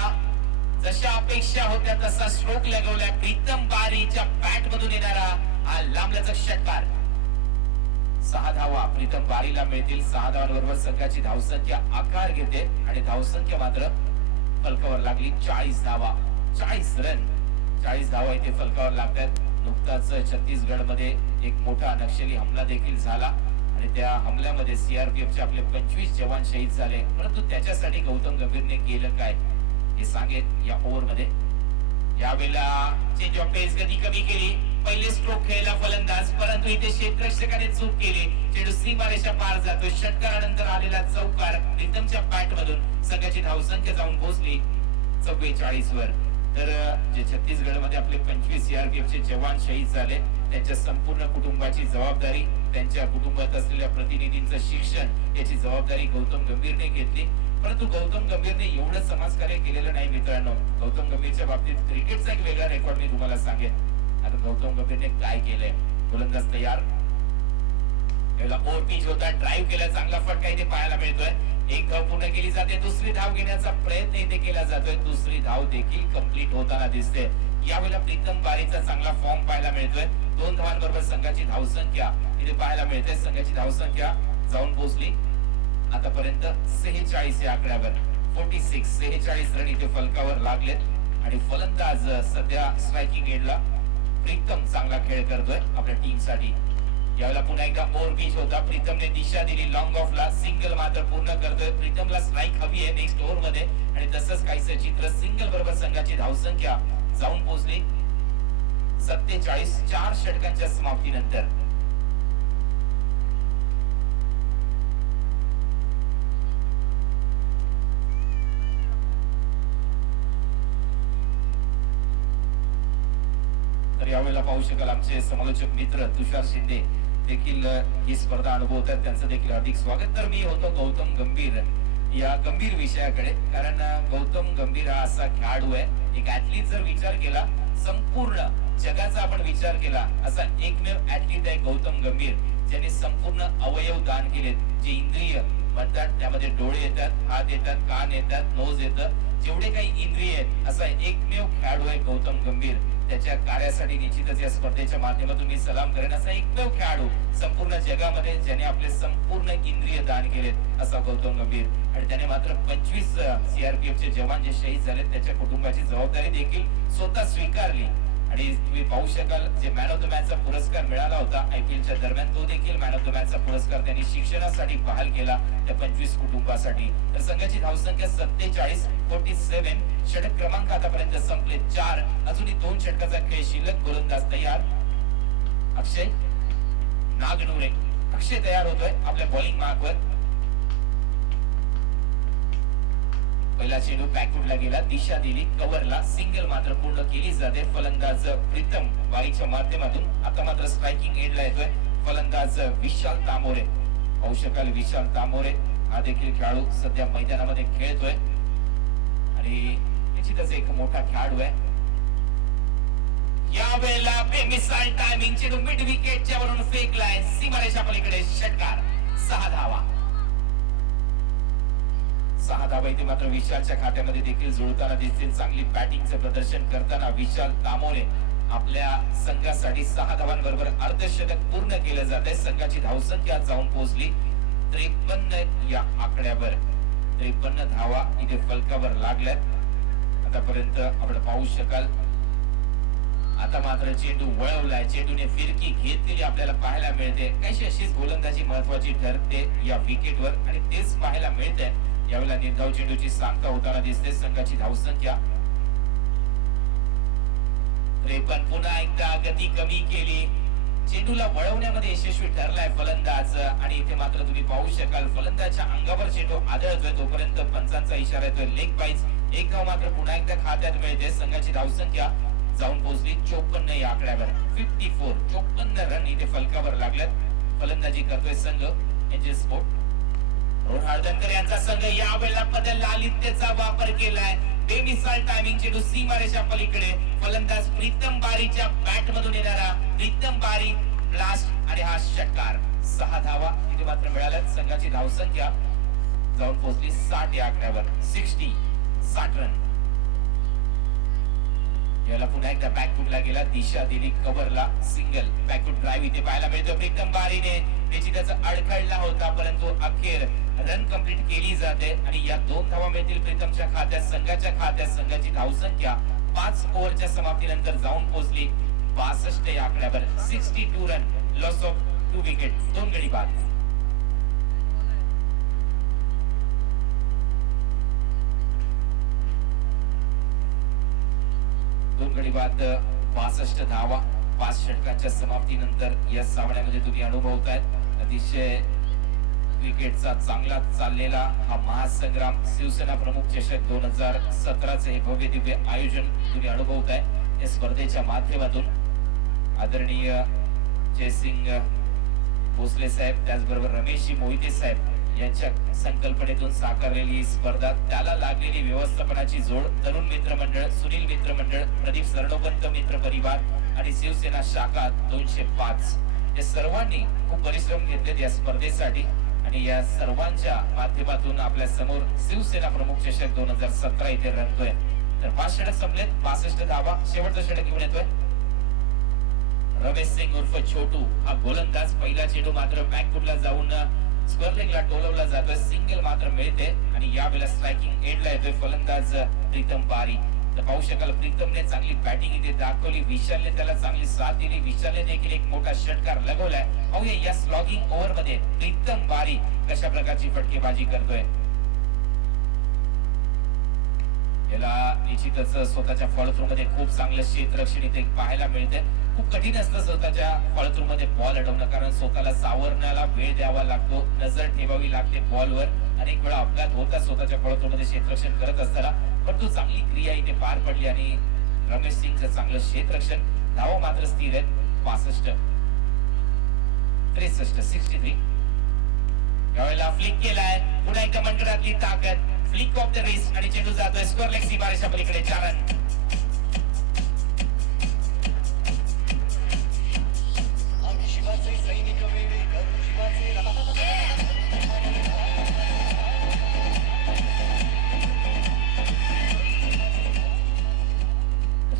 जशा अपेक्षा होत्या तसा स्ट्रोक लगवलाय प्रीतम बारीच्या बॅट मधून येणारा हा लांबलचक षटकार. 6 धावा प्रीतम बारीला मिळतील. 6 धावांबरोबर संघाची धावसंख्या आकार घेते आणि धावसंख्या मात्र फलकावर लागली 40 धावा. 40 रन, 40 धावा इथे फलकावर लागतात. नुकताच छत्तीसगड मध्ये एक मोठा नक्षली हमला देखील झाला आणि त्या हमल्यामध्ये सीआरपीएफचे आपले 25 जवान शहीद झाले. परंतु त्याच्यासाठी गौतम गंभीरने केलं काय हे सांगेल या ओव्हर मध्ये. यावेळेला चेंज ऑफ पेस गती कमी केली. पहिले स्ट्रोक खेळला फलंदाज, परंतु इथे क्षेत्ररक्षकाने चूक केली. चेंडू सीमारेषा पार जातोय. षटकारानंतर आलेला चौकार प्रीतमच्या बॅट मधून. संघाची धावसंख्या जाऊन पोहोचली 44 वर. तर जे छत्तीसगड मध्ये आपले 25 सीआरपीएफचे जवान शहीद झाले, त्यांच्या संपूर्ण कुटुंबाची जबाबदारी, त्यांच्या कुटुंबात असलेल्या प्रतिनिधींचं शिक्षण याची जबाबदारी गौतम गंभीरने घेतली. परंतु गौतम गंभीरने एवढं समाजकार्य केलेलं नाही मित्रांनो. गौतम गंभीरच्या बाबतीत क्रिकेटचा एक वेगळा रेकॉर्ड मी तुम्हाला सांगेन. आता गौतम गंभीरने काय केलंय. गोलंदाज तयार. याला ओव्हर पिच होता. ड्राईव्ह केला. चांगला फटका इथे पाहायला मिळतोय. एक धाव पूर्ण केली जाते. दुसरी धाव घेण्याचा प्रयत्न इथे केला जातोय. दुसरी धाव देखील कंप्लीट होताना दिसते. यावेळेला प्रीतम बारीचा चांगला फॉर्म पाहायला मिळतोय. 2 धावांबरोबर संघाची धावसंख्या इथे पाहायला मिळते. संघाची धावसंख्या जाऊन पोहोचली आतापर्यंत 46 या आकड्यावर. 46 रन इथे फलकावर लागलेत आणि फलंदाज सध्या स्ट्रायकिंग एंडला. प्रीतम चांगला खेळ करतोय आपल्या टीम साठी. यावेळेला पुन्हा एकदा ओव्हर पिच होता. प्रीतमने दिशा दिली लॉंग ऑफला. सिंगल मात्र पूर्ण करतोय. प्रीतमला स्ट्राईक हवी आहे नेक्स्ट ओव्हर मध्ये आणि तसंच काहीसं चित्र. सिंगल बरोबर संघाची धावसंख्या जाऊन पोहोचली 47. 4 षटकांच्या समाप्तीनंतर. तर यावेळेला पाहू शकाल आमचे समालोचक मित्र तुषार शिंदे देखील ही स्पर्धा अनुभवतात. त्यांचं देखील हार्दिक स्वागत. तर मी होतो गौतम गंभीर या गंभीर विषयाकडे, कारण गौतम गंभीर हा असा खेळाडू आहे, एक ऍथलीट. जर विचार केला संपूर्ण जगाचा आपण विचार केला असा एकमेव ऍथलीट आहे गौतम गंभीर, ज्याने संपूर्ण अवयव दान केलेत. जे इंद्रिय म्हणतात त्यामध्ये डोळे येतात, हात येतात, कान येतात, नोज येतं, जेवढे काही इंद्रिय आहेत असा एकमेव खेळाडू आहे गौतम गंभीर. त्याच्या कार्यासाठी निश्चितच या स्पर्धेच्या माध्यमातून मी सलाम करेन. असा एकमेव खेळाडू संपूर्ण जगामध्ये ज्याने आपले संपूर्ण इंद्रिय दान केलेत असा गौतम गंभीर. आणि त्याने मात्र 25 सीआरपीएफचे जवान जे शहीद झालेत त्याच्या कुटुंबाची जबाबदारी देखील स्वतः स्वीकारली. आणि तुम्ही पाहू शकाल जे मॅन ऑफ द मॅचचा पुरस्कार मिळाला होता आयपीएलच्या दरम्यान, तो देखील मॅन ऑफ द मॅचचा पुरस्कार त्यांनी शिक्षणासाठी बहाल केला त्या 25 कुटुंबासाठी. तर संघाची धावसंख्या 47. षटक क्रमांक आतापर्यंत संपले 4. अजूनही 2 षटकाचा खेळ शिल्लक. गोलंदाज तयार. अक्षय नागनूरे. अक्षय तयार होतोय आपल्या बॉलिंग मार्कवर. पहिला चेंडू बॅकफुटला गेला. दिशा दिली कव्हरला. सिंगल मात्र पूर्ण केली जाते फलंदाज प्रीतम बारीच्या माध्यमातून. आता मात्र स्ट्रायकिंग एंडला येतोय फलंदाज विशाल तामोरे. पाहू शकाल विशाल तामोरे हा देखील खेळाडू सध्या मैदानामध्ये खेळतोय आणि निश्चितच एक मोठा खेळाडू आहे. यावेळेला बेमिसाल टायमिंग. चेंडू मिड विकेटच्या वरून फेकलाय सीमारेषा पलीकडे. षटकार. 6 धावा. 6 धावा इथे मात्र विशालच्या खात्यामध्ये देखील जुळताना दिसतील. चांगली बॅटिंगचं प्रदर्शन करताना विशाल तामोरे आपल्या संघासाठी 6 धावांबरोबर अर्धशतक पूर्ण केलं जात आहे. संघाची धावसंख्या जाऊन पोहोचली 53 या आकड्यावर. 53 धावा इथे फलकावर लागल्यात आतापर्यंत आपण पाहू शकाल. आता मात्र चेंडू वळवलाय, चेंडूने फिरकी घेतलेली आपल्याला पाहायला मिळते. कशी अशीच गोलंदाजी महत्वाची ठरते या विकेटवर आणि तेच पाहायला मिळते. यावेळेला निर्धाव चेंडूची सांगता होताना दिसते. संघाची धावसंख्या 53. पुन्हा एकदा गती कमी केली, चेंडूला वळवण्यामध्ये यशस्वी ठरलाय फलंदाज आणि इथे मात्र तुम्ही पाहू शकाल फलंदाजच्या अंगावर चेंडू आदळतोय. तोपर्यंत पंचांचा इशारा येतोय लेग बाईज. एक धाव मात्र पुन्हा एकदा खात्यात मिळते. संघाची धावसंख्या जाऊन पोहोचली 54 या आकड्यावर. 54 रन इथे फलकावर लागल्यात. फलंदाजी करतोय संघ एंजल स्पोर्ट. रोहन हळदणकर यांचा संघ यावेळेला बदल लालित्यचा वापर केलाय. बेमिसाल टायमिंग चेंडू सीमारेषा पलीकडे. फलंदाज प्रीतम बारीच्या बॅट मधून येणारा प्रीतम बारी ब्लास्ट आणि हा षटकार. 6 धावा इथे मात्र मिळाल्यात. संघाची धावसंख्या जाऊन पोहोचली 60 या आकड्यावर. 60 रन. याला पुन्हा एकदा बॅकफुटला गेला, दिशा दिली कव्हरला. सिंगल बॅकफुट ड्राईव्ह इथे पाहायला मिळतो प्रीतम बारीने. त्याची त्याचा अडखळला होता परंतु अखेर रन कंप्लीट केली जाते आणि या 2 धावा मिळतील प्रीतमच्या खात्यात. संघाच्या खात्यात संघाची धावसंख्या 5 ओव्हरच्या समाप्तीनंतर जाऊन पोहोचली 62 या आकड्यावर. 62 रन. Loss of 2 wicket. 2 गडी बाद. गडी बाद. 62 धावा 5 षटकांच्या समाप्तीनंतर या सामन्यामध्ये तुम्ही अनुभवतायत. अतिशय क्रिकेटचा चांगला चाललेला हा महासंग्राम शिवसेना प्रमुख चषक 2017चे हे भव्य दिव्य आयोजन तुम्ही अनुभवताय. या स्पर्धेच्या माध्यमातून आदरणीय जयसिंग भोसले साहेब त्याचबरोबर रमेशजी मोहिते साहेब यांच्या संकल्पनेतून साकारलेली ही स्पर्धा, त्याला लागलेली व्यवस्थापनाची जोड, तरुण मित्र मंडळ, सुनील मित्र मंडळ, प्रदीप सरडोपंत मित्र परिवार आणि शिवसेना शाखा 205 या सर्वांनी खूप परिश्रम घेतलेत या स्पर्धेसाठी आणि या सर्वांच्या माध्यमातून आपल्या समोर शिवसेना प्रमुख चषक 2017 इथे रंगतोय. तर 5 षटक संपलेत. 62 धावा. शेवटचा षटक घेऊन येतोय रमेश सिंग उर्फ छोटू हा गोलंदाज. पहिला चेंडू मात्र बॅकफुटला जाऊन स्क्वेअर लेगला टोलवला जातोय. सिंगल मात्र मिळते आणि यावेळेला स्ट्रायकिंग एंडला येतोय फलंदाज प्रीतम बारी. तर पाहू शकाल प्रीतमने चांगली बॅटिंग इथे दाखवली. विशालने त्याला चांगली साथ दिली. विशालने देखील एक मोठा षटकार लगवलाय. पाहूया या स्लॉगिंग ओव्हर मध्ये प्रीतम बारी कशा प्रकारची फटकेबाजी करतोय. याला निश्चितच स्वतःच्या फॉलोथ्रू मध्ये खूप चांगलं क्षेत्ररक्षण इथे पाहायला मिळते. खूप कठीण असतं स्वतःच्या फॉलोथ्रू मध्ये बॉल अडवणं, कारण स्वतःला सावरण्याला वेळ द्यावा लागतो, नजर ठेवावी लागते बॉलवर. अनेक वेळा अपघात होता स्वतःच्या फॉलोथ्रू मध्ये क्षेत्ररक्षण करत असताना, पण तो चांगली क्रिया इथे पार पडली आणि रमेश सिंगचं चांगलं क्षेत्ररक्षण. धावा मात्र स्थिर आहेत 65, 63, 63. यावेळेला फ्लिक केलाय. पुन्हा एकदा मनगडातली ताकद. फ्लिक ऑफ द रिस्ट आणि चेंडू जातोय स्क्वेअर लेग सीमारेषा पलीकडे. 4 रन.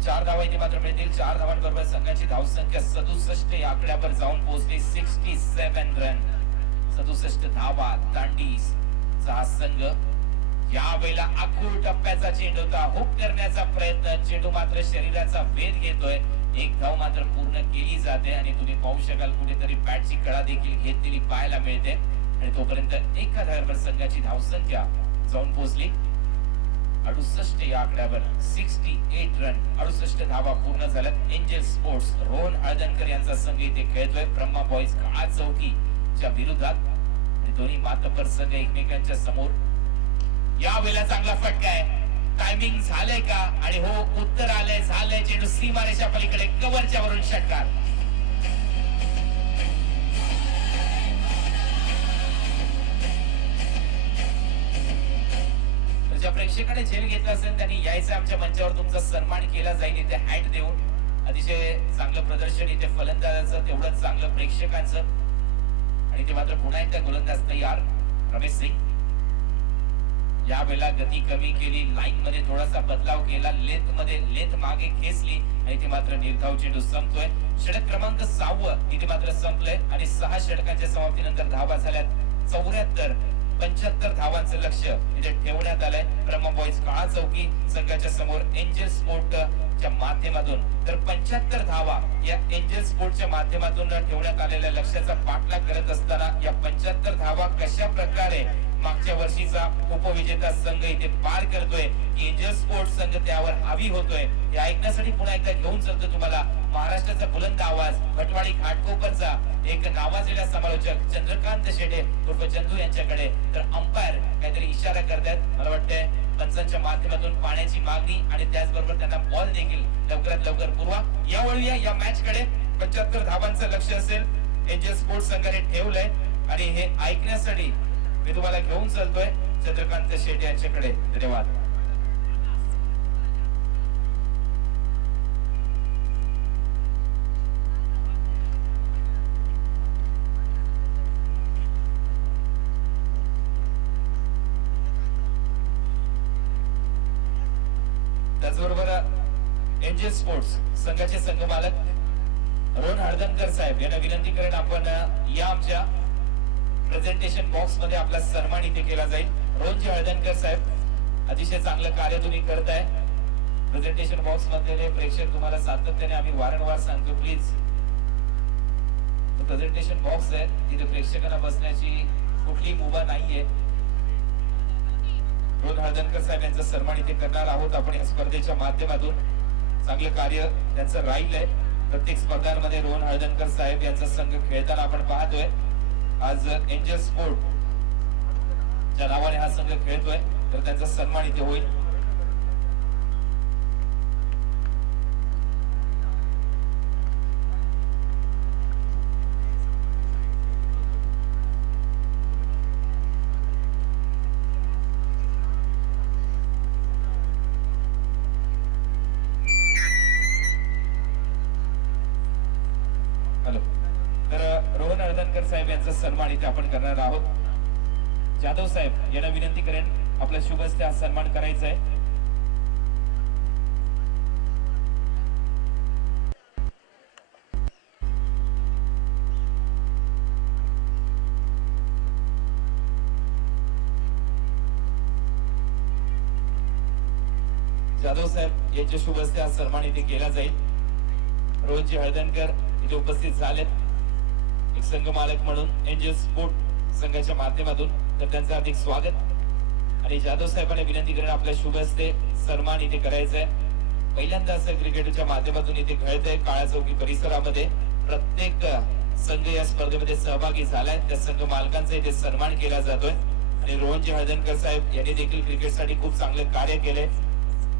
चार धावा इथे मात्र मिळतील. 4 धावांबरोबर संघाची धावसंख्या 67 या आकड्यावर जाऊन पोहोचली 67 रन. 67 धावा दांडीचा हा संघ. यावेळेला आखूड टप्प्याचा चेंडू होता. हुक करण्याचा प्रयत्न. चेंडू मात्र शरीराचा वेध घेतोय. एक धाव मात्र पूर्ण केली जाते आणि तुम्ही पाहू शकाल कुठेतरी बॅटची कळा देखील घेतलेली पाहायला मिळते आणि तोपर्यंत एका धावावर संघाची धावसंख्या जाऊन पोहोचली 68 या आकड्यावर. 68 रन. 68 धावा पूर्ण झाल्यात. एंजल स्पोर्ट्स रोहन हळदणकर यांचा संघ इथे खेळतोय ब्रह्मा बॉईज काळा चौकीच्या विरोधात आणि दोन्ही मातब्बर संघ एकमेकांच्या समोर. यावेळेला चांगला फटका आहे. टायमिंग झालंय का? आणि हो, उत्तर आलंय. झालंय. चेंडू सीमारेषा पलीकडे कव्हरच्या वरून षटकार. ज्या प्रेक्षकाने झेल घेतला असेल त्यांनी यायचं आमच्या मंचावर. तुमचा सन्मान केला जाईल इथे हॅट देऊन. अतिशय चांगलं प्रदर्शन इथे फलंदाजाचं, तेवढंच चांगलं प्रेक्षकांचं आणि ते मात्र पुन्हा एकदा गोलंदाज तयार रमेश सिंग. यावेळेला गती कमी केली, लाईन मध्ये थोडासा बदलाव केला, लेंथ मागे खेचली आणि ते मात्र निर्धाव चेंडू संपतोय. षटक क्रमांक 6 इथे मात्र संपलंय आणि 6 षटकांच्या समाप्तीनंतर धावा झाल्यात 75 धावांचं लक्ष इथे ठेवण्यात आलंय ब्रह्मा बॉईज काळा चौकी संघाच्या समोर एंजल स्पोर्टच्या माध्यमातून. तर 75 धावा या एंजल स्पोर्टच्या माध्यमातून ठेवण्यात आलेल्या लक्ष्याचा पाठलाग करत असताना या 75 धावा कशा प्रकारे मागच्या वर्षीचा उपविजेता संघ इथे पार करतोय, एंजल स्पोर्ट संघ त्यावर हावी होतोय, हे ऐकण्यासाठी पुन्हा एकदा घेऊन चलतो तुम्हाला महाराष्ट्राचा बुलंद आवाज भटवाडी घाटकोपरचा एक नावाजलेला समालोचक चंद्रकांत शेटे उर्फ चंदू यांच्याकडे. तर अंपायर काहीतरी इशारा करतात, मला वाटतंय पंचांच्या माध्यमातून पाण्याची मागणी आणि त्याचबरोबर त्यांना बॉल देखील लवकरात लवकर पुरवा. या वळूया या मॅच कडे. 75 धावांचं लक्ष असेल एंजल स्पोर्ट संघाने ठेवलंय आणि हे ऐकण्यासाठी मी तुम्हाला घेऊन चलतोय चंद्रकांत शेटे यांच्याकडे. धन्यवाद. त्याचबरोबर एंजल स्पोर्ट्स संघाचे संघमालक रोहन हळदणकर साहेब यांना विनंती करेन आपण या आमच्या प्रेझेंटेशन बॉक्स मध्ये आपला सन्मान इथे केला जाईल. रोहनजी हळदणकर साहेब अतिशय चांगलं कार्य तुम्ही करताय. प्रेझेंटेशन बॉक्स मधले प्रेक्षक तुम्हाला सातत्याने आम्ही वारंवार सांगतो, प्लीज प्रेझेंटेशन बॉक्स आहे तिथे प्रेक्षकांना बसण्याची कुठलीही मुभा नाहीये. रोहन हळदणकर साहेब यांचा सन्मान इथे करणार आहोत आपण या स्पर्धेच्या माध्यमातून. चांगलं कार्य त्यांचं राहिलंय. प्रत्येक स्पर्धांमध्ये रोहन हळदणकर साहेब यांचा संघ खेळताना आपण पाहतोय. आज एंजल स्पोर्ट च्या नावाने हा संघ खेळतोय तर त्यांचा सन्मान इथे होईल. रोहन हळदणकर साहेब यांचा सन्मान इथे आपण करणार आहोत. जाधव साहेब यांना विनंती करेन आपल्या शुभ हस्ते हा सन्मान करायचा आहे. जाधव साहेब यांच्या शुभ हस्ते हा सन्मान इथे केला जाईल. रोहनजी हळदणकर इथे उपस्थित झालेत एक संघ मालक म्हणून एंजल स्पोर्ट संघाच्या माध्यमातून. तर त्यांचं हार्दिक स्वागत. आणि जाधव साहेबांना विनंती करेन आपल्या शुभ हस्ते सन्मान इथे करायचा आहे. पहिल्यांदा असं क्रिकेटच्या माध्यमातून इथे घडतंय काळा चौकी परिसरामध्ये. प्रत्येक संघ या स्पर्धेमध्ये सहभागी झालाय त्या संघ मालकांचा इथे सन्मान केला जातोय. आणि रोहनजी हळदणकर साहेब यांनी देखील क्रिकेटसाठी खूप चांगलं कार्य केलंय.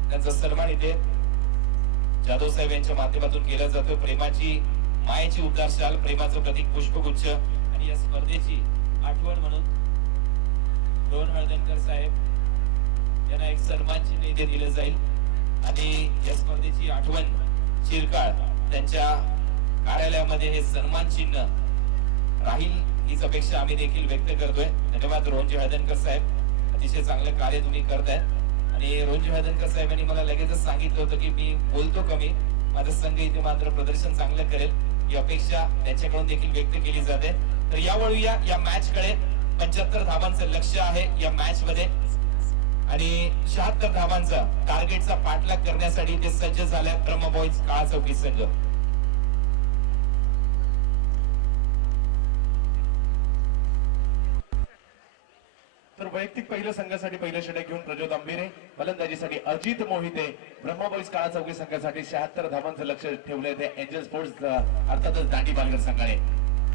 त्यांचा सन्मान इथे जाधव साहेब यांच्या माध्यमातून केला जातोय. प्रेमाची मायेची उद्गार शाल, प्रेमाचं प्रतीक पुष्पगुच्छ आणि या स्पर्धेची आठवण म्हणून रोहन हळदणकर साहेब यांना एक सन्मान चिन्ह इथे दिलं जाईल. आणि या स्पर्धेची आठवण चिरकाळ त्यांच्या कार्यालयामध्ये हे सन्मान चिन्ह राहील हीच अपेक्षा आम्ही देखील व्यक्त करतोय. धन्यवाद रोहनजी हळदणकर साहेब, अतिशय चांगलं कार्य तुम्ही करताय. आणि रोहनजी हळदणकर साहेबांनी मला लगेचच सांगितलं होतं की मी बोलतो कमी, माझा संघ इथे मात्र प्रदर्शन चांगलं करेल ही अपेक्षा त्यांच्याकडून देखील व्यक्त केली जाते. तर या वळूया या मॅच कडे. 75 धावांचं लक्ष आहे या मॅच मध्ये आणि 76 धावांचा टार्गेटचा पाठलाग करण्यासाठी ते सज्ज झाले ब्रह्मा बॉईज काळा चौकी संघ. तर वैयक्तिक पहिल्या संघासाठी पहिलं षटक घेऊन प्रज्योत आंबेरे, फलंदाजीसाठी अजित मोहिते, ब्रह्मा बॉईज काळा चौकी संघासाठी 76 धावांचं लक्ष ठेवलंय ते एंजल स्पोर्ट्स अर्थातच दांडी पालघर संघाने.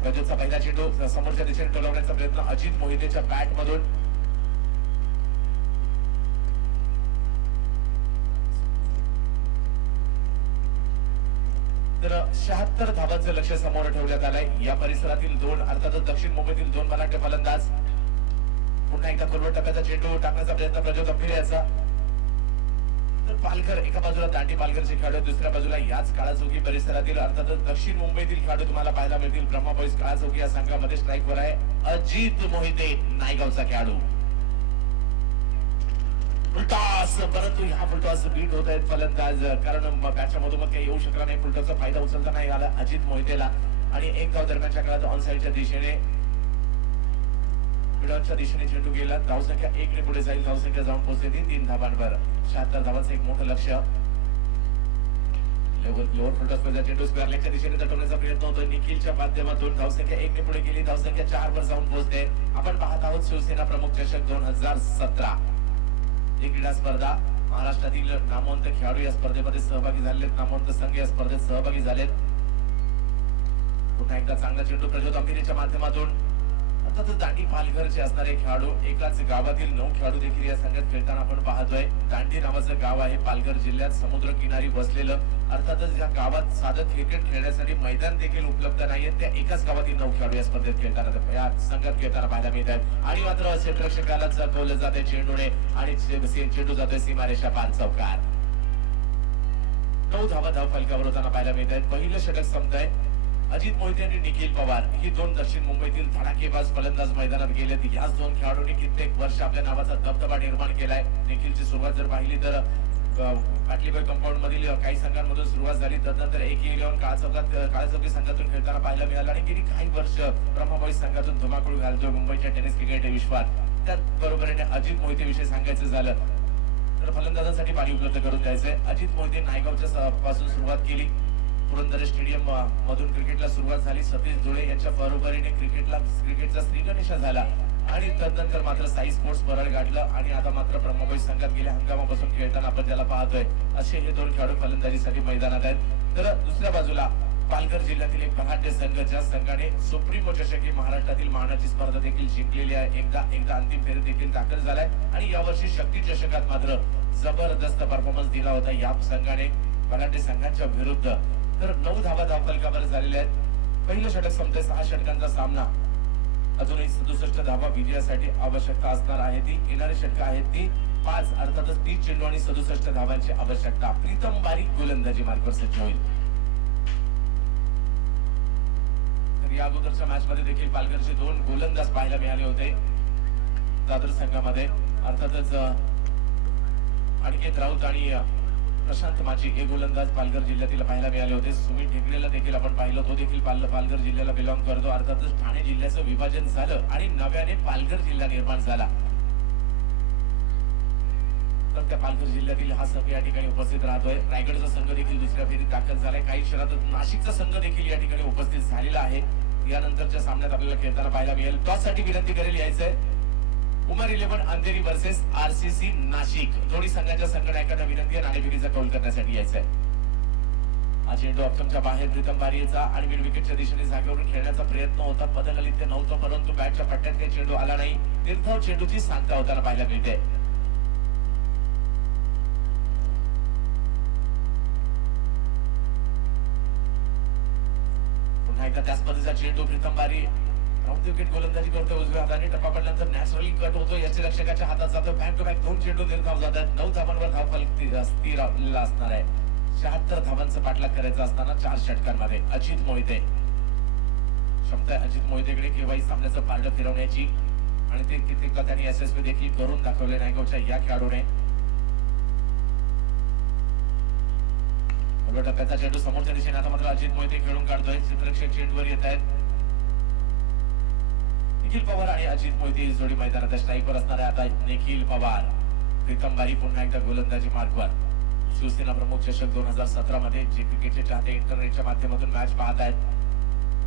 प्रज्योतचा पहिला चेंडू समोरच्या दिशेने टोलवण्याचा प्रयत्न अजित मोहितेच्या बॅट मधून. तर 76 धावांचं लक्ष समोर ठेवण्यात आलंय. या परिसरातील दोन अर्थातच दक्षिण मुंबईतील दोन मराठी फलंदाज. पुन्हा एकदा पूर्व टप्प्याचा चेंडू टाकण्याचा प्रयत्न प्रज्योत आंबेरे याचा. तर पालघर एका बाजूला दांडी पालघरचे खेळाडू, दुसऱ्या बाजूला याच काळा चौकी परिसरातील अर्थातच दक्षिण मुंबईतील खेळाडू तुम्हाला पाहायला मिळतील. ब्रह्मा बॉईज काळा चौकी या संघामध्ये स्ट्राईकवर आहे अजित मोहिते, नायगावचा खेळाडू. फुलटॉस, परंतु ह्या फुलटॉस बीट होत आहेत फलंदाज, कारण बॅटच्या मधोमध काही येऊ शकला नाही. फुलटॉसचा फायदा उचलता नाही आला अजित मोहितेला आणि एक धाव दरम्यानच्या काळात ऑनसाइडच्या दिशेने मिडॉटच्या दिशेने चेंडू गेला. धावसंख्या 1 ने पुढे जाईल. धावसंख्या जाऊन पोहोचली 3 धावांवर. 76 धावांचं एक मोठं लक्ष. लोअर फुलटॉसचा चेंडू स्क्वेअर लेगच्या दिशेने दटवण्याचा प्रयत्न होतोय निखिलच्या माध्यमातून. धावसंख्या 1 ने पुढे गेली. धावसंख्या 4 वर जाऊन पोहोचते. आपण पाहत आहोत शिवसेना प्रमुख चषक 2017 ही क्रीडा स्पर्धा. महाराष्ट्रातील नामवंत खेळाडू या स्पर्धेमध्ये सहभागी झालेत. नामवंत संघ या स्पर्धेत सहभागी झालेत. पुन्हा एकदा चांगला चेंडू प्रज्योत अंबिरेच्या माध्यमातून. अर्थातच दांडी पालघरचे असणारे खेळाडू, एकाच गावातील 9 खेळाडू देखील या संघात खेळताना आपण पाहतोय. दांडी नावाचं गाव आहे पालघर जिल्ह्यात समुद्र किनारी बसलेलं. अर्थातच या गावात साधं क्रिकेट खेळण्यासाठी मैदान देखील उपलब्ध नाहीये. त्या एकाच गावातील 9 खेळाडू या स्पर्धेत खेळताना, या संघात खेळताना पाहायला मिळत आहेत. आणि मात्र क्षेत्ररक्षकाला चकवलं जाते चेंडूने आणि चेंडू जातोय सीमारेषा पार चौकार. 9 धावा धाव फलकावर होताना पाहायला मिळत आहेत. पहिलं षटक संपतंय. अजित मोहिते आणि निखिल पवार ही 2 दक्षिण मुंबईतील धडाकेबाज फलंदाज मैदानात गेलेत. याच 2 खेळाडूंनी कित्येक वर्ष आपल्या नावाचा दबदबा निर्माण केलाय. निखिलची सुरुवात जर पाहिली तर पाटलीबाई कंपाऊंड मधील काही संघांमधून सुरुवात झाली. त्यानंतर 1-11 काळचौकी संघातून खेळताना पाहायला मिळालं आणि गेली काही वर्ष ब्रह्माबाई संघातून धुमाकूळ घालतोय मुंबईच्या टेनिस क्रिकेट विश्वात. त्याच बरोबरीने अजित मोहिते विषयी सांगायचं झालं तर फलंदाजांसाठी पाणी उपलब्ध करून द्यायचंय. अजित मोहिते नायगावच्या पासून सुरुवात केली. पुरंदर स्टेडियम मधून क्रिकेटला सुरुवात झाली. सतीश जुळे यांच्या बरोबरीने क्रिकेटचा श्रीगणेशा झाला आणि तदनंतर मात्र साई स्पोर्ट्स परळ गाठलं आणि आता मात्र ब्रह्मबाई संघात गेल्या हंगामापासून खेळताना आपण ज्याला पाहतोय असे हे 2 खेळाडू फलंदाजीसाठी मैदानात आहेत. तर दुसऱ्या बाजूला पालघर जिल्ह्यातील एक बहाटे संघ, ज्या संघाने सुप्रीमो चषक ही महाराष्ट्रातील मानाची स्पर्धा देखील जिंकलेली आहे. एकदा अंतिम फेरीत देखील दाखल झालाय आणि यावर्षी शक्ती चषकात मात्र जबरदस्त परफॉर्मन्स दिला होता या संघाने बहाटे संघाच्या विरुद्ध. तर 9 धावा धावफलकावर झालेल्या आहेत. पहिलं षटक संपतंय. 6 षटकांचा सामना. अजूनही 67 धावा विजयासाठी आवश्यकता असणार आहे. ती येणारी षटकं आहेत ती 5, अर्थातच 30 चेंडू आणि 67 धावांची आवश्यकता. प्रीतम बारीक गोलंदाजी मार्गावर सज्ज होईल. तर या अगोदरच्या मॅच मध्ये देखील पालघरचे 2 गोलंदाज पाहायला मिळाले होते दादर संघामध्ये. अर्थातच अनिकेत राऊत आणि प्रशांत माझी हे गोलंदाज पालघर जिल्ह्यातील पाहायला मिळाले होते. सुमित ढेकरेला देखील आपण पाहिलं, तो देखील पालघर जिल्ह्याला बिलॉंग करतो. अर्थातच ठाणे जिल्ह्याचं विभाजन झालं आणि नव्याने पालघर जिल्हा निर्माण झाला. तर त्या पालघर जिल्ह्यातील हा संघ या ठिकाणी उपस्थित राहतोय. रायगडचा संघ देखील दुसऱ्या फेरीत दाखल झालाय. काही क्षणातच नाशिकचा संघ देखील या ठिकाणी उपस्थित झालेला आहे. यानंतरच्या सामन्यात आपल्याला खेळताना पाहायला मिळेल. टॉस साठी विनंती करेल यायचंय उमर 11 अंधेरी वर्सेस आरसीसी नाशिक. दोन्ही संघाच्या संघनायकांना विनंती आहे नाणेफेकीचा कौल करण्यासाठी यायचंय. हा चेंडू ऑप्शनच्या बाहेर प्रीतम बारीचा आणि मिड विकेटच्या दिशेने जागेवरून खेळण्याचा प्रयत्न होता. पदकालित्य नव्हतं, परंतु बॅटच्या पट्ट्यात काही चेंडू आला नाही. तीर्थाव चेंडूची सांगता होताना पाहायला मिळते. पुन्हा एकदा त्याच पद्धतीचा चेंडू प्रीतम बारी विकेट गोलंदाजी करतो. उजव्या हाताने टप्पा पडल्यानंतर नॅचरली कट होतो. याचे रक्षकाच्या हातात जातो. बॅक टू बॅक 2 चेंडू निर्धाव जातात. 9 धावांवर धावफलक स्थिर असणार आहे. 76 धावांचं पाठलाग करायचा असताना 4 षटकांमध्ये अजित मोहिते. क्षमता अजित मोहितेकडे केव्हाही सामन्याचं पारडं फिरवण्याची आणि ते कित्येकदा त्यांनी यशस्वी देखील करून दाखवले नायगावच्या या खेळाडूने. टप्प्याचा चेंडू समोरच्या दिशेने आता मात्र अजित मोहिते खेळून काढतोय. क्षेत्ररक्षक चेंडूवर येत आहेत. निखिल पवार आणि अजित मोहिते ही जोडी मैदानात स्ट्राईकवर असणार आहे. आता निखिल पवार, प्रीतम बारी पुन्हा एकदा गोलंदाजी मार्गवर. शिवसेना प्रमुख चषक 2017 मध्ये जे क्रिकेटचे चाहते इंटरनेटच्या माध्यमातून मॅच पाहत आहेत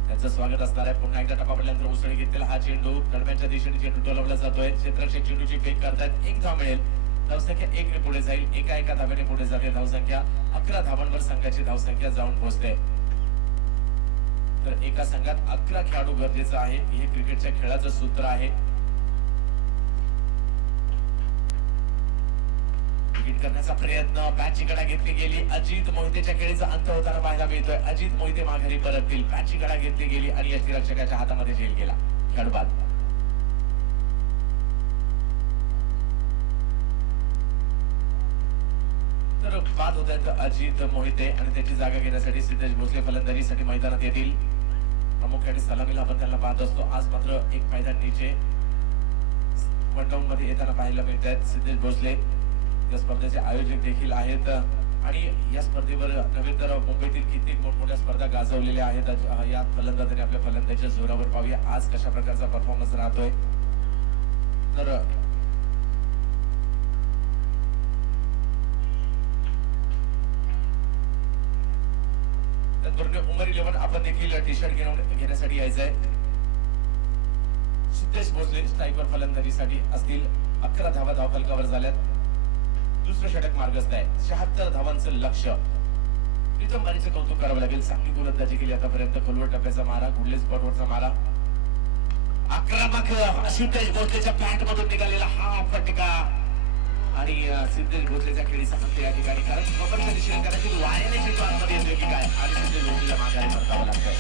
त्यांचं स्वागत असणार आहे. पुन्हा एकदा टप्पा पडल्यानंतर उसळी घेतलेला हा चेंडू दरम्यानच्या दिशेने चेंडू टोलवला जातोय. क्षेत्ररक्षक चेंडूची फेक करतायत. 1 धाव मिळेल. धावसंख्या 1 ने पुढे जाईल. एका धावेने पुढे जाते. धावसंख्या 11 धावांवर संघाची धावसंख्या जाऊन पोहोचते. तर एका संघात 11 खेळाडू गरजेचं आहे. हे क्रिकेटच्या खेळाचं सूत्र आहे. विकेट करण्याचा प्रयत्न, बॅटची कडा घेतली गेली. अजित मोहितेच्या खेळीचा अंत होताना पाहायला मिळतोय. अजित मोहिते माघारी परततील. बॅटची कडा घेतली गेली आणि यष्टीरक्षकाच्या हातामध्ये झेल गेला. खेळ बाद. तर बाद होत आहेत अजित मोहिते आणि त्याची जागा घेण्यासाठी सिद्धेश भोसले फलंदाजीसाठी मैदानात येतील. प्रामुख्याने सलामीला आपण त्यांना पाहत असतो. आज मात्र एक मैदान नीचे वन डाऊन मध्ये येताना पाहायला मिळत आहेत सिद्धेश भोसले. या स्पर्धेचे आयोजक देखील आहेत आणि या स्पर्धेवर नव्हे तर मुंबईतील कित्येक मोठमोठ्या स्पर्धा गाजवलेल्या आहेत. या फलंदाजाने आपल्या फलंदाजीच्या जोरावर पाहूया आज कशा प्रकारचा परफॉर्मन्स राहतोय. तर उमर 11 आपण देखील टी शर्ट घेण्यासाठी यायचं आहे. सिद्धेश भोसले स्ट्रायकर फलंदाजीसाठी असतील. 11 धावा धावफलकावर झाल्यात. दुसरं षटक मार्गस्थ आहे. 76 धावांचं लक्ष्य. प्रीतम बारीचं कौतुक करावं लागेल. चांगली गोलंदाजी केली आतापर्यंत. खोलवर टप्प्याचा मारा, गुडले स्पॉटवरचा मारा. आक्रमक सिद्धेश भोसलेच्या पॅन्ट मधून निघालेला हा फटका आणि सिद्धेश भोसलेच्या खेळीचा फक्त या ठिकाणी कारण खबरच्या दिशेने कदाचित वाऱ्याने चेंडू आतमध्ये येतोय की काय आणि सिद्धेश भोसलेला माघारी परतावं लागतंय.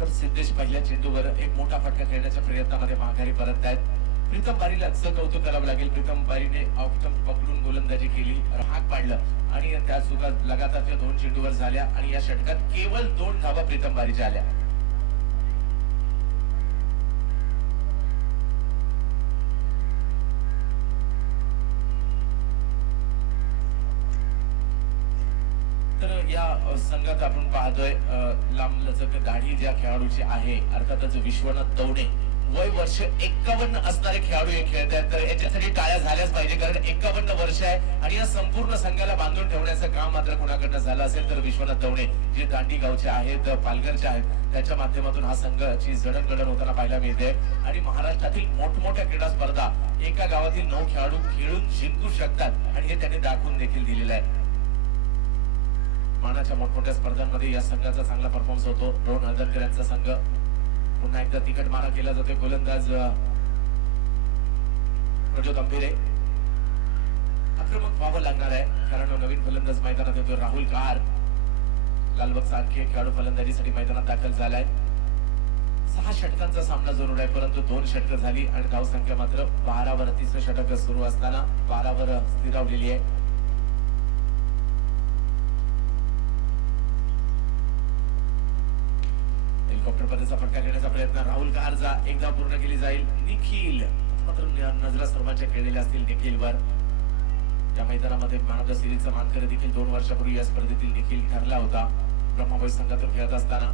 तर सिद्धेश पहिल्या चेंडूवर एक मोठा फटका खेळण्याच्या प्रयत्नामध्ये माघारी परत आहेत. प्रीतम बारीला कौतुक करावं लागेल. प्रीतम बारीने ऑप्टम पकडून गोलंदाजी केली, हाक पाडलं आणि त्या चुका लगातारच्या 2 चेंडूवर झाल्या आणि या षटकात केवळ 2 धावा प्रीतम बारीच्या आल्या. तर या संघात आपण पाहतोय लांबलचक दाढी ज्या खेळाडूची आहे अर्थातच विश्वनाथ तवणे वय वर्ष 51 असणारे खेळाडू हे खेळत आहेत. तर याच्यासाठी टाळ्या झाल्याच पाहिजे कारण 51 वर्ष आहे आणि या संपूर्ण संघाला बांधून ठेवण्याचं काम मात्र कोणाकडनं झालं असेल तर विश्वनाथ तवणे जे दांडी गावचे आहेत, पालघरचे आहेत, त्याच्या माध्यमातून हा संघाची जडणघडण होताना पाहायला मिळते. आणि महाराष्ट्रातील मोठमोठ्या क्रीडा स्पर्धा एका गावातील 9 खेळाडू खेळून जिंकू शकतात आणि हे त्यांनी दाखवून देखील दिलेलं आहे. मानाच्या मोठमोठ्या स्पर्धांमध्ये या संघाचा चांगला परफॉर्मन्स होतो. रोहन हळदणकर यांचा संघ पुन्हा एकदा तिकट मारा केला जातो. गोलंदाज प्रज्योत अंभेरे आक्रमक व्हावं लागणार आहे कारण नवीन फलंदाज मैदानात येतो राहुल कहार. लालबागचा आणखी एक खेळाडू फलंदाजीसाठी मैदानात दाखल झालाय. 6 षटकांचा सामना जरूर आहे परंतु 2 षटकं झाली आणि धावसंख्या मात्र 12 वर. तिसरं षटक सुरू असताना 12 वर स्थिरावलेली आहे. हेलिकॉप्टर पदाचा फटका घेण्याचा प्रयत्न राहुल कहारचा एकदा पूर्ण केली जाईल. निखिल मात्र नजरा सर्वांच्या खेळलेल्या असतील निखिलवर. या मैदानामध्ये मॅन ऑफ द सिरीजचा मानकरी देखील 2 वर्षापूर्वी या स्पर्धेतील निखिल ठरला होता ब्रह्माबाई संघातून खेळत असताना.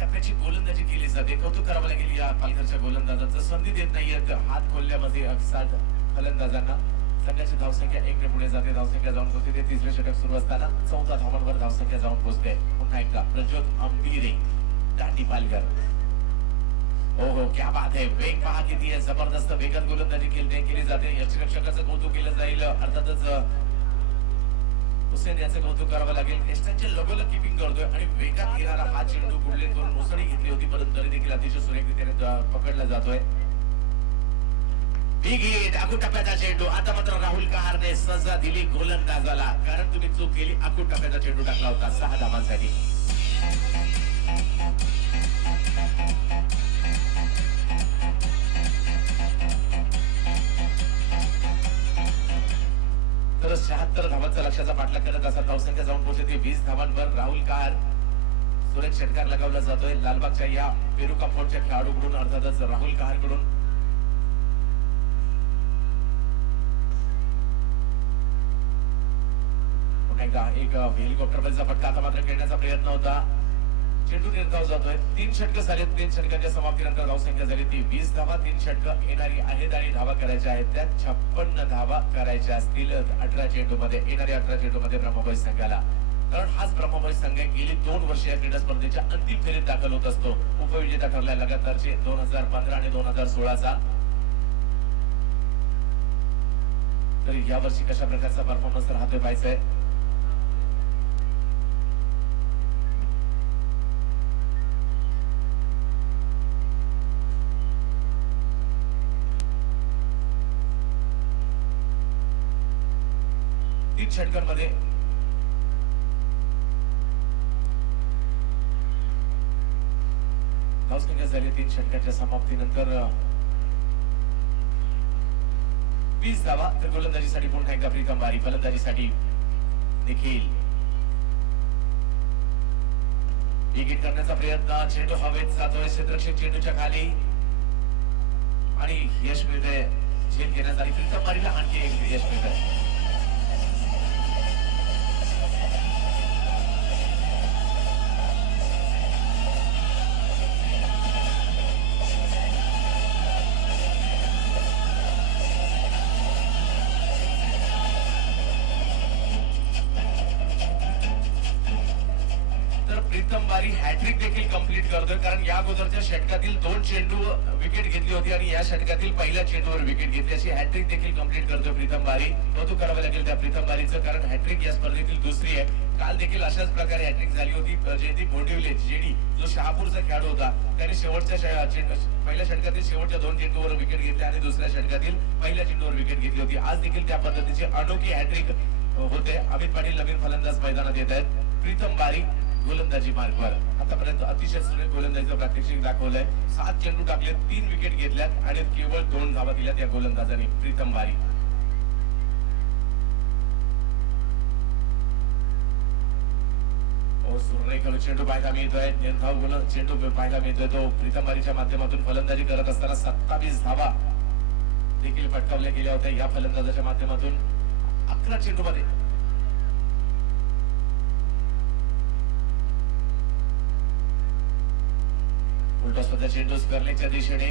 टप्प्याची गोलंदाजी केली जाते. कौतुक करावं लागेल या पालघरच्या गोलंदाजांचं. संधी देत नाहीयेत हात खोलल्यामध्ये अक्साट फलंदाजांना. संघाची धावसंख्या 1 ने पुढे जाते. धावसंख्या जाऊन पोहोचते. ते 3रे षटक सुरू असताना 14 धावांवर धावसंख्या जाऊन पोहोचते. पुन्हा एकदा प्रज्योत अंभेरे दांडी पालघर. हो क्या बात आहे. वेग पहा किती आहे. जबरदस्त वेगात गोलंदाजी केली जाते. यष्टिरक्षकाचं कौतुक केलं जाईल. अर्थातच हुसेन याचं कौतुक करावं लागेल. एस्टनचे लगोलग किपिंग करतोय आणि वेगात येणारा हा चेंडू पुढले करून मुसळी घेतली होती परंतु तरी देखील अतिशय सुरेखरीत्याने पकडला जातोय. बिग हिट आखूड टप्प्याचा चेंडू. आता मात्र राहुल कहारने सजा दिली गोलंदाजाला कारण तुम्ही चूक केली. आखूड टप्प्याचा चेंडू टाकला होता 6 धावांसाठी. तर 76 धावांचा लक्ष्याचा पाठलाग करत असा धावसंख्या जाऊन पोहोचते 20 धावांवर. राहुल कहार सुरेख षटकार लगावला जातोय लालबागच्या या पेरू कंपाऊंडच्या खेळाडूकडून अर्थातच राहुल कहार कडून. पुन्हा एकदा एक हेलिकॉप्टर बलचा फटका. आता मात्र खेळण्याचा प्रयत्न होता. चेंडू निर्धाव जातोय. 3 षटकं झाले. 3 षटकांच्या समाप्तीनंतर धावसंख्या झाली ती 20 धावा. 3 षटकं येणारी आहेत आणि धावा करायच्या आहेत त्या 56 धावा करायच्या असतील 18 चेंडूमध्ये. येणाऱ्या 18 चेंडूमध्ये ब्रह्मबाई संघाला कारण हाच ब्रह्मबाई संघ गेली 2 वर्ष या क्रीडा स्पर्धेच्या अंतिम फेरीत दाखल होत असतो. उपविजेता ठरलाय लगातारचे 2015 आणि 2016चा. तर यावर्षी कशा प्रकारचा परफॉर्मन्स राहतोय पाहायचंय. षटकांमध्ये धावसंख्या झाली 3 षटकांच्या समाप्तीनंतर 20 धावा. तर गोलंदाजीसाठी पुन्हा एकदा प्रीतम बारी, फलंदाजीसाठी निखिल. विकेट करण्याचा प्रयत्न, चेंडू हवेत जातोय क्षेत्ररक्षक चेंडूच्या खाली आणि यश मिळतंय झेल घेण्याचा. आणि प्रीतम बारीला आणखी एक यश मिळतंय. प्रीतम बारी हॅट्रिक देखील कंप्लीट करतोय, कारण या अगोदरच्या षटकातील 2 चेंडू विकेट घेतली होती आणि या षटकातील पहिल्या चेंडूवर विकेट घेतली. अशी हॅट्रिक देखील कंप्लीट करतोय प्रीतम बारी. कौतुक करावं लागेल त्या प्रीतम बारीचं, कारण हॅट्रिक या स्पर्धेतील दुसरी आहे. काल देखील अशाच प्रकारे हॅट्रिक झाली होती. जयदीप मोटिवले जेडी जो शहापूरचा खेळाडू होता, त्याने पहिल्या षटकातील शेवटच्या 2 चेंडूवर विकेट घेतल्या आणि दुसऱ्या षटकातील पहिल्या चेंडूवर विकेट घेतली होती. आज देखील त्या पद्धतीची अनोखी हॅट्रिक होते. अमित पाटील नवीन फलंदाज मैदानात येत आहेत. प्रीतम बारी गोलंदाजी मार्गवर आतापर्यंत अतिशय सुरेख गोलंदाजीचं प्रात्यक्षिक दाखवलंय. 7 चेंडू टाकले, 3 विकेट घेतल्यात आणि केवळ 2 धावा दिल्यात या गोलंदाजाने. प्रीतम बारी सुरेख चेंडू पाहायला मिळतोय. निर्धाव चेंडू पाहायला मिळतोय. तो प्रीतम बारीच्या माध्यमातून फलंदाजी करत असताना 27 धावा देखील पटकावल्या गेल्या होत्या या फलंदाजाच्या माध्यमातून 11 चेंडू मध्ये. उलटा स्वतः चेंडू स्कर्लिंगच्या दिशेने.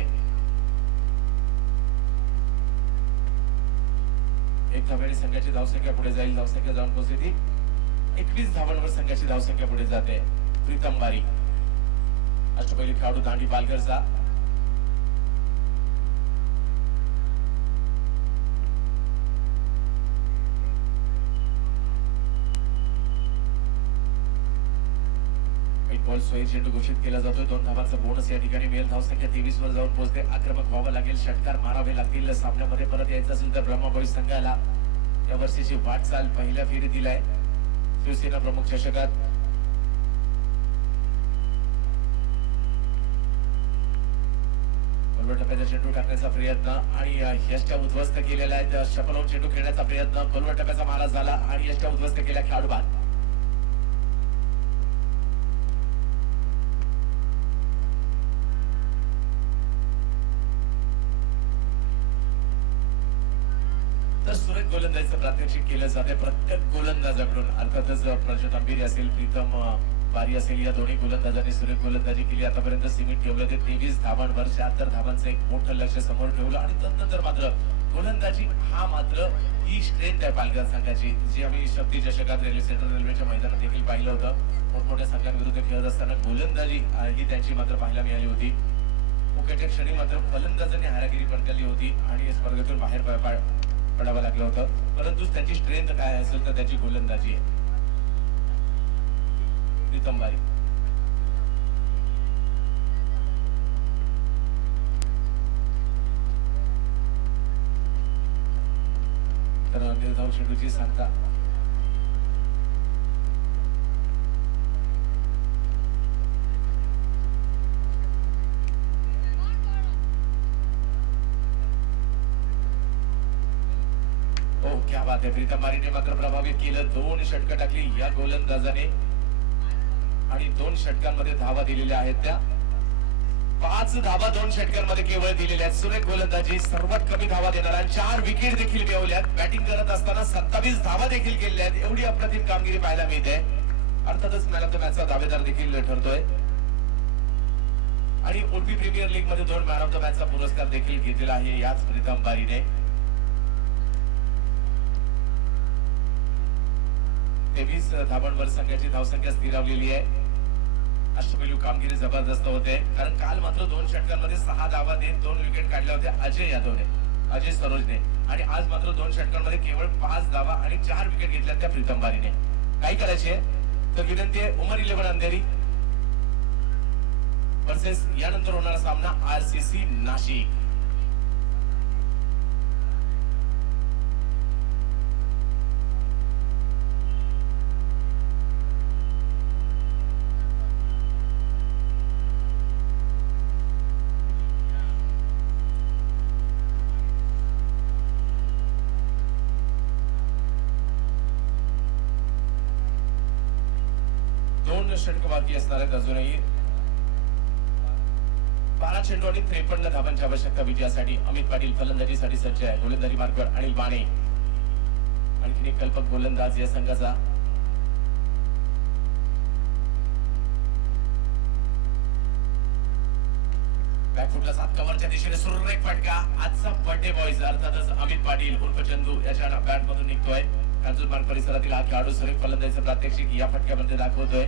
एक धावेने संघाची धावसंख्या पुढे जाईल. धावसंख्या जाऊन पोहोचली ती 21 धावांवर संघाची धावसंख्या पुढे जाते. प्रीतम बारी अष्टपैलू खेळाडू दांडी पालघरचा. बॉल सोयी चेंडू घोषित केला जातोय. 2 धावांचा बोनस या ठिकाणी मिळेल. धावसंख्या 23 वर जाऊन पोहोचते. आक्रमक व्हावं लागेल, षटकार मारावे लागतील. सामन्यामध्ये परत यायचं असेल तर ब्रह्मा बॉईज संघाला या वर्षीची वाटचाल पहिल्या फेरीत दिलाय शिवसेना प्रमुख चषकात. टप्प्याचा चेंडू टाकण्याचा प्रयत्न आणि यशच्या उद्ध्वस्त केलेला आहे. शपलवून चेंडू खेळण्याचा प्रयत्न, खोलवर टप्प्याचा मारा झाला आणि यशच्या उद्ध्वस्त केल्या खेळाडू बाद. सुरेख गोलंदाजीचं प्रात्यक्षिक केलं जाते प्रत्येक गोलंदाजाकडून. अर्थातच प्रज्योत अंबिरे असेल, प्रीतम बारी असेल, या दोन्ही गोलंदाजांनी सुरेख गोलंदाजी केली. आतापर्यंत सीमित ठेवलं ते 23 धावांवर 76 धावांचं एक मोठं लक्ष समोर ठेवलं आणि तदनंतर मात्र गोलंदाजी हा मात्र ही स्ट्रेंथ आहे पालघर संघाची, जी आम्ही शक्ती चषकात सेंट्रल रेल्वेच्या मैदानात देखील पाहिलं होतं. मोठमोठ्या संघांविरुद्ध खेळत असताना गोलंदाजी ही त्यांची मात्र पाहायला मिळाली होती. मुख्यच्या क्षणी मात्र फलंदाजांनी हारागिरी पटकावली होती आणि या स्पर्धेतून बाहेर पडावं लागलं होतं. परंतु त्यांची स्ट्रेंथ काय असेल तर त्याची गोलंदाजी आहे. प्रीतम बारी तर निर्धाव चेंडूची सांगता. क्या बात है. प्रीतम बारीने मात्र प्रभावित केलं. 2 षटकं टाकली या गोलंदाजाने आणि 2 षटकांमध्ये धावा दिलेल्या आहेत. त्या 5 धावा 2 षटकांमध्ये केवळ दिलेल्या आहेत. सुरेख गोलंदाजी, सर्वात कमी धावा देणारा, 4 विकेट देखील मिळवल्यात. बॅटिंग करत असताना 27 धावा देखील केलेल्या आहेत. एवढी अप्रतिम कामगिरी पाहायला मिळते. अर्थातच मॅन ऑफ द मॅचचा दावेदार देखील ठरतोय आणि उडपी प्रीमियर लीग मध्ये 2 मॅन ऑफ द मॅचचा पुरस्कार देखील घेतलेला आहे याच प्रीतम बारीने. 23 धावांवर संघाची धावसंख्या स्थिरावलेली आहे. अष्टपैलू कामगिरी जबरदस्त होते, कारण काल मात्र 2 षटकांमध्ये 6 धावा देत 2 विकेट काढल्या होत्या अजय यादवने, अजय सरोजने, आणि आज मात्र 2 षटकांमध्ये केवळ 5 धावा आणि 4 विकेट घेतल्या त्या प्रीतम बारीने. काय करायचे तर विनंती आहे, उमर 11 अंधेरी वर्सेस यानंतर होणारा सामना आरसीसी नाशिक. 2 षटक बाकी असणार आहेत अजूनही. 12 चेंडू आणि 53 धावांची आवश्यकता विजयासाठी. अमित पाटील फलंदाजीसाठी सज्ज आहे. गोलंदाजी मार्गावर अनिल बाणे, आणखी एक कल्पक गोलंदाज या संघाचा. बॅकफुटला 7 कव्हरच्या दिशेने सुरेख फटका. आजचा बर्थडे बॉयज अर्थातच अमित पाटील उर्फ चंदू याच्या बॅट मधून निघतोय. कांजूरमार्ग परिसरातील हा खेळाडू सुरेख फलंदाजीचं प्रात्यक्षिक या फटक्यामध्ये दाखवतोय.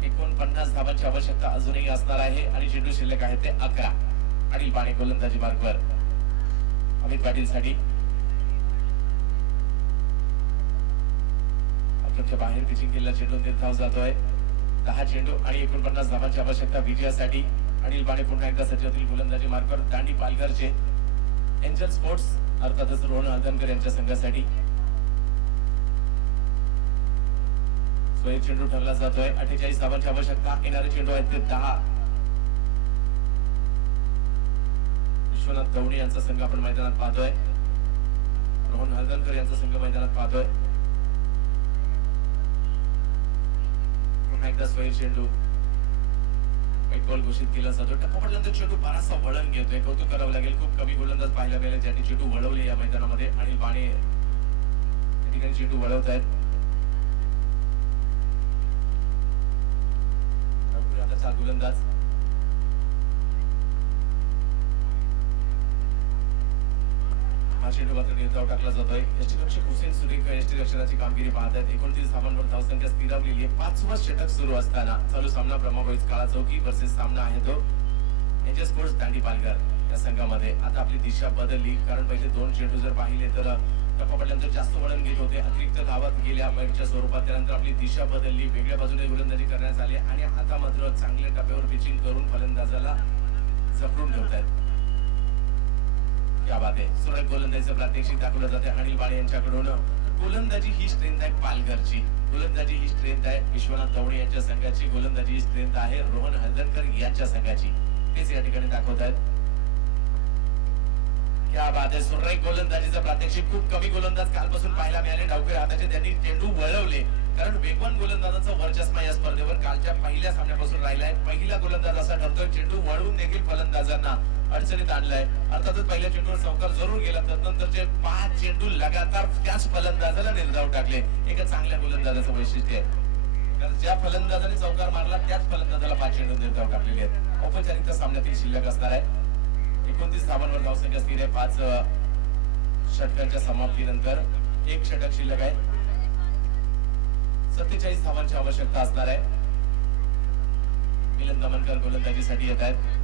49 धावांची आवश्यकता अजूनही असणार आहे आणि चेंडू शिल्लक आहे ते 11. अनिल बाणे गोलंदाजी मार्गवर अमित पाटील साठी. बाहेर पिचिंग केलेला चेंडू निर्धाव जातोय. 10 चेंडू आणि 49 धावांची आवश्यकता विजयासाठी. अनिल बाणे पुन्हा एकदा सज्ज होतील गोलंदाजी मार्गावर. दांडी पालघरचे एंजल स्पोर्ट्स अर्थातच रोहन हळदणकर यांच्या संघासाठी. चेंडू ठरला जातोय. 48 धावांची आवश्यकता. येणारे चेंडू आहेत ते 10. विश्वनाथ दौंडे यांचा संघ आपण मैदानात पाहतोय. रोहन हळदणकर यांचा संघ मैदानात पाहतोय. पुन्हा एकदा स्वैर चेंडू एक बॉल घोषित केला जातो. टप्पा पडल्यानंतर चेंडू बराचसा वळण घेतोय. कौतुक करावं लागेल. खूप कमी गोलंदाज पाहायला मिळाले ज्यांनी चेंडू वळवले या मैदानामध्ये. अनिल बाणे या ठिकाणी चेंडू वळवत आहेत. गोलंदाज हा चेंडू मात्र निर्धाव टाकला जातोय. यष्टीरक्षक हुसेन सुरेख यष्टीरक्षणाची कामगिरी पाहत आहेत. 29 धावांवर धावसंख्या स्थिरावलेली आहे. 5वं षटक सुरू असताना चालू सामना ब्रह्माबॉईज काळा चौकी वर्सेस सामना आहे तो एंजल स्पोर्ट्स दांडी पालघर या संघामध्ये. आता आपली दिशा बदलली कारण पहिले 2 चेंडू जर पाहिले तर टप्पा पडल्यानंतर जास्त वळण घेत होते. अतिरिक्त धावात गेल्या मॅचच्या स्वरूपात. त्यानंतर आपली दिशा बदलली. वेगळ्या बाजूने गोलंदाजी करण्यात आली आणि आता मात्र चांगल्या टप्प्यावर पिचिंग करून फलंदाजाला जपडून ठेवतात. या बात आहे. सुरेख गोलंदाजीचं प्रात्यक्षिक दाखवलं जाते अनिल बाणे यांच्याकडून. गोलंदाजी ही स्ट्रेंथ आहे पालघरची. गोलंदाजी ही स्ट्रेंथ आहे विश्वनाथ दौंडे यांच्या संघाची. गोलंदाजी ही स्ट्रेंथ आहे रोहन हळदणकर यांच्या संघाची. तेच या ठिकाणी दाखवत आहेत. क्या बात आहे. सुरेख गोलंदाजीचा प्रात्यक्षिक. खूप कमी गोलंदाज कालपासून पाहायला मिळाले डावखेड हाताचे. त्यांनी चेंडू वळवले कारण वेगवान गोलंदाजांचं वर्चस्व या स्पर्धेवर कालच्या पहिल्या सामन्यापासून राहिलाय. पहिला गोलंदाज असा ठरतोय चेंडू वळवून देखील फलंदाजांना अडचणीत आणलाय. अर्थातच पहिल्या चेंडूवर चौकार जरूर गेला. त्यानंतरचे 5 चेंडू लगातार त्याच फलंदाजाला निर्धाव टाकले. एका चांगल्या गोलंदाजाचं वैशिष्ट्य आहे कारण ज्या फलंदाजाने चौकार मारला त्याच फलंदाजाला 5 चेंडू निर्धाव टाकलेले आहेत. औपचारिकता सामन्यातील शिल्लक असणार आहे. 29 धावांवर धावसंख्या स्थिर आहे. 5 षटकांच्या समाप्तीनंतर 1 षटक शिल्लक आहे. 47 धावांची आवश्यकता असणार आहे. मिलन दमनकर गोलंदाजीसाठी येत आहेत.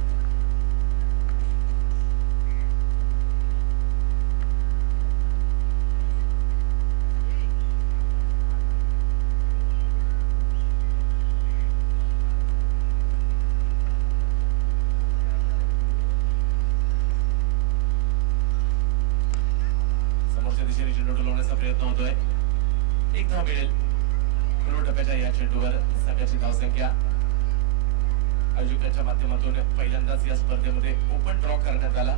दिशेने चेंडू डोलवण्याचा प्रयत्न होतोय. 1 धाव मिळेल. टप्प्याच्या या चेंडूवर संघाची धावसंख्या आयोजकांच्या माध्यमातून पहिल्यांदाच या स्पर्धेमध्ये ओपन ड्रॉ करण्यात आला.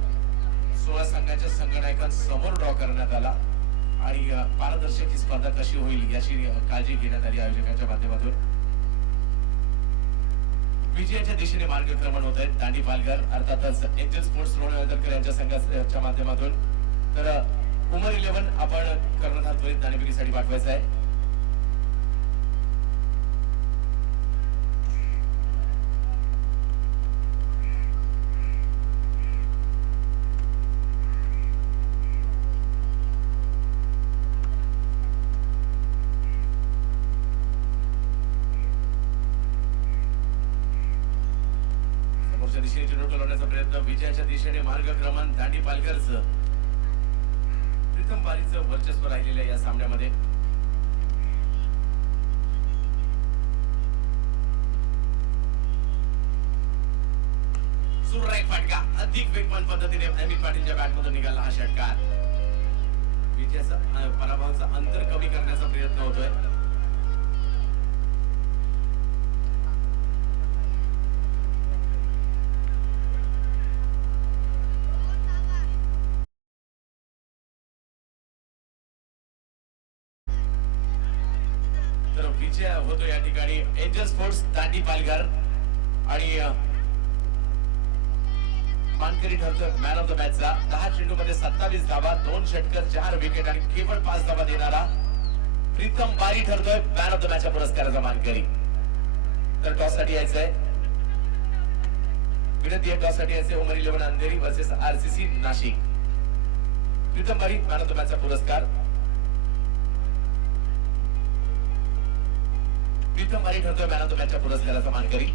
16 संघाच्या संघनायकांसमोर ड्रॉ करण्यात आला आणि पारदर्शक ही स्पर्धा कशी होईल याची काळजी घेण्यात आली आयोजकांच्या माध्यमातून. विजयाच्या दिशेने मार्गक्रमण होत आहेत दांडी पालघर अर्थातच एंजल स्पोर्ट्स रोहन हळदणकर यांच्या संघाच्या माध्यमातून. तर उमर 11 आपण कर्णधार त्वरित नाणेफेकीसाठी पाठवायचा आहे. समोरच्या दिशेने चेंडू टोलवण्याचा प्रयत्न. विजयाच्या दिशेने मार्गक्रमण दांडी पालघरचं प्रथम बारीचं वर्चस्व राहिलेलं या सामन्यामध्ये. सुरेख फटका अधिक वेगवान पद्धतीने अमित पाटीलच्या बॅटमधून निघाला हा षटकार. विजयाचा पराभवाचं अंतर कमी करण्याचा प्रयत्न होतोय. विजय होतो या ठिकाणी एंजल स्पोर्ट्स दांडी पालघर आणि मानकरी ठरतोय मॅन ऑफ द मॅचचा 10 चेंडूमध्ये 27 धावा 2 षटकर 4 विकेट आणि केवळ 5 धावा देणारा प्रीतम बारी ठरतोय मॅन ऑफ द मॅचच्या पुरस्काराचा मानकरी. तर टॉस साठी यायचंय विनंती आहे, टॉस साठी यायचंय उमरी 11 अंधेरी वर्सेस आरसीसी नाशिक. प्रीतम बारी मॅन ऑफ द मॅचचा पुरस्कार. प्रीतम बारी ठरतोय मॅन ऑफ द मॅचच्या पुरस्काराचा मानकरी.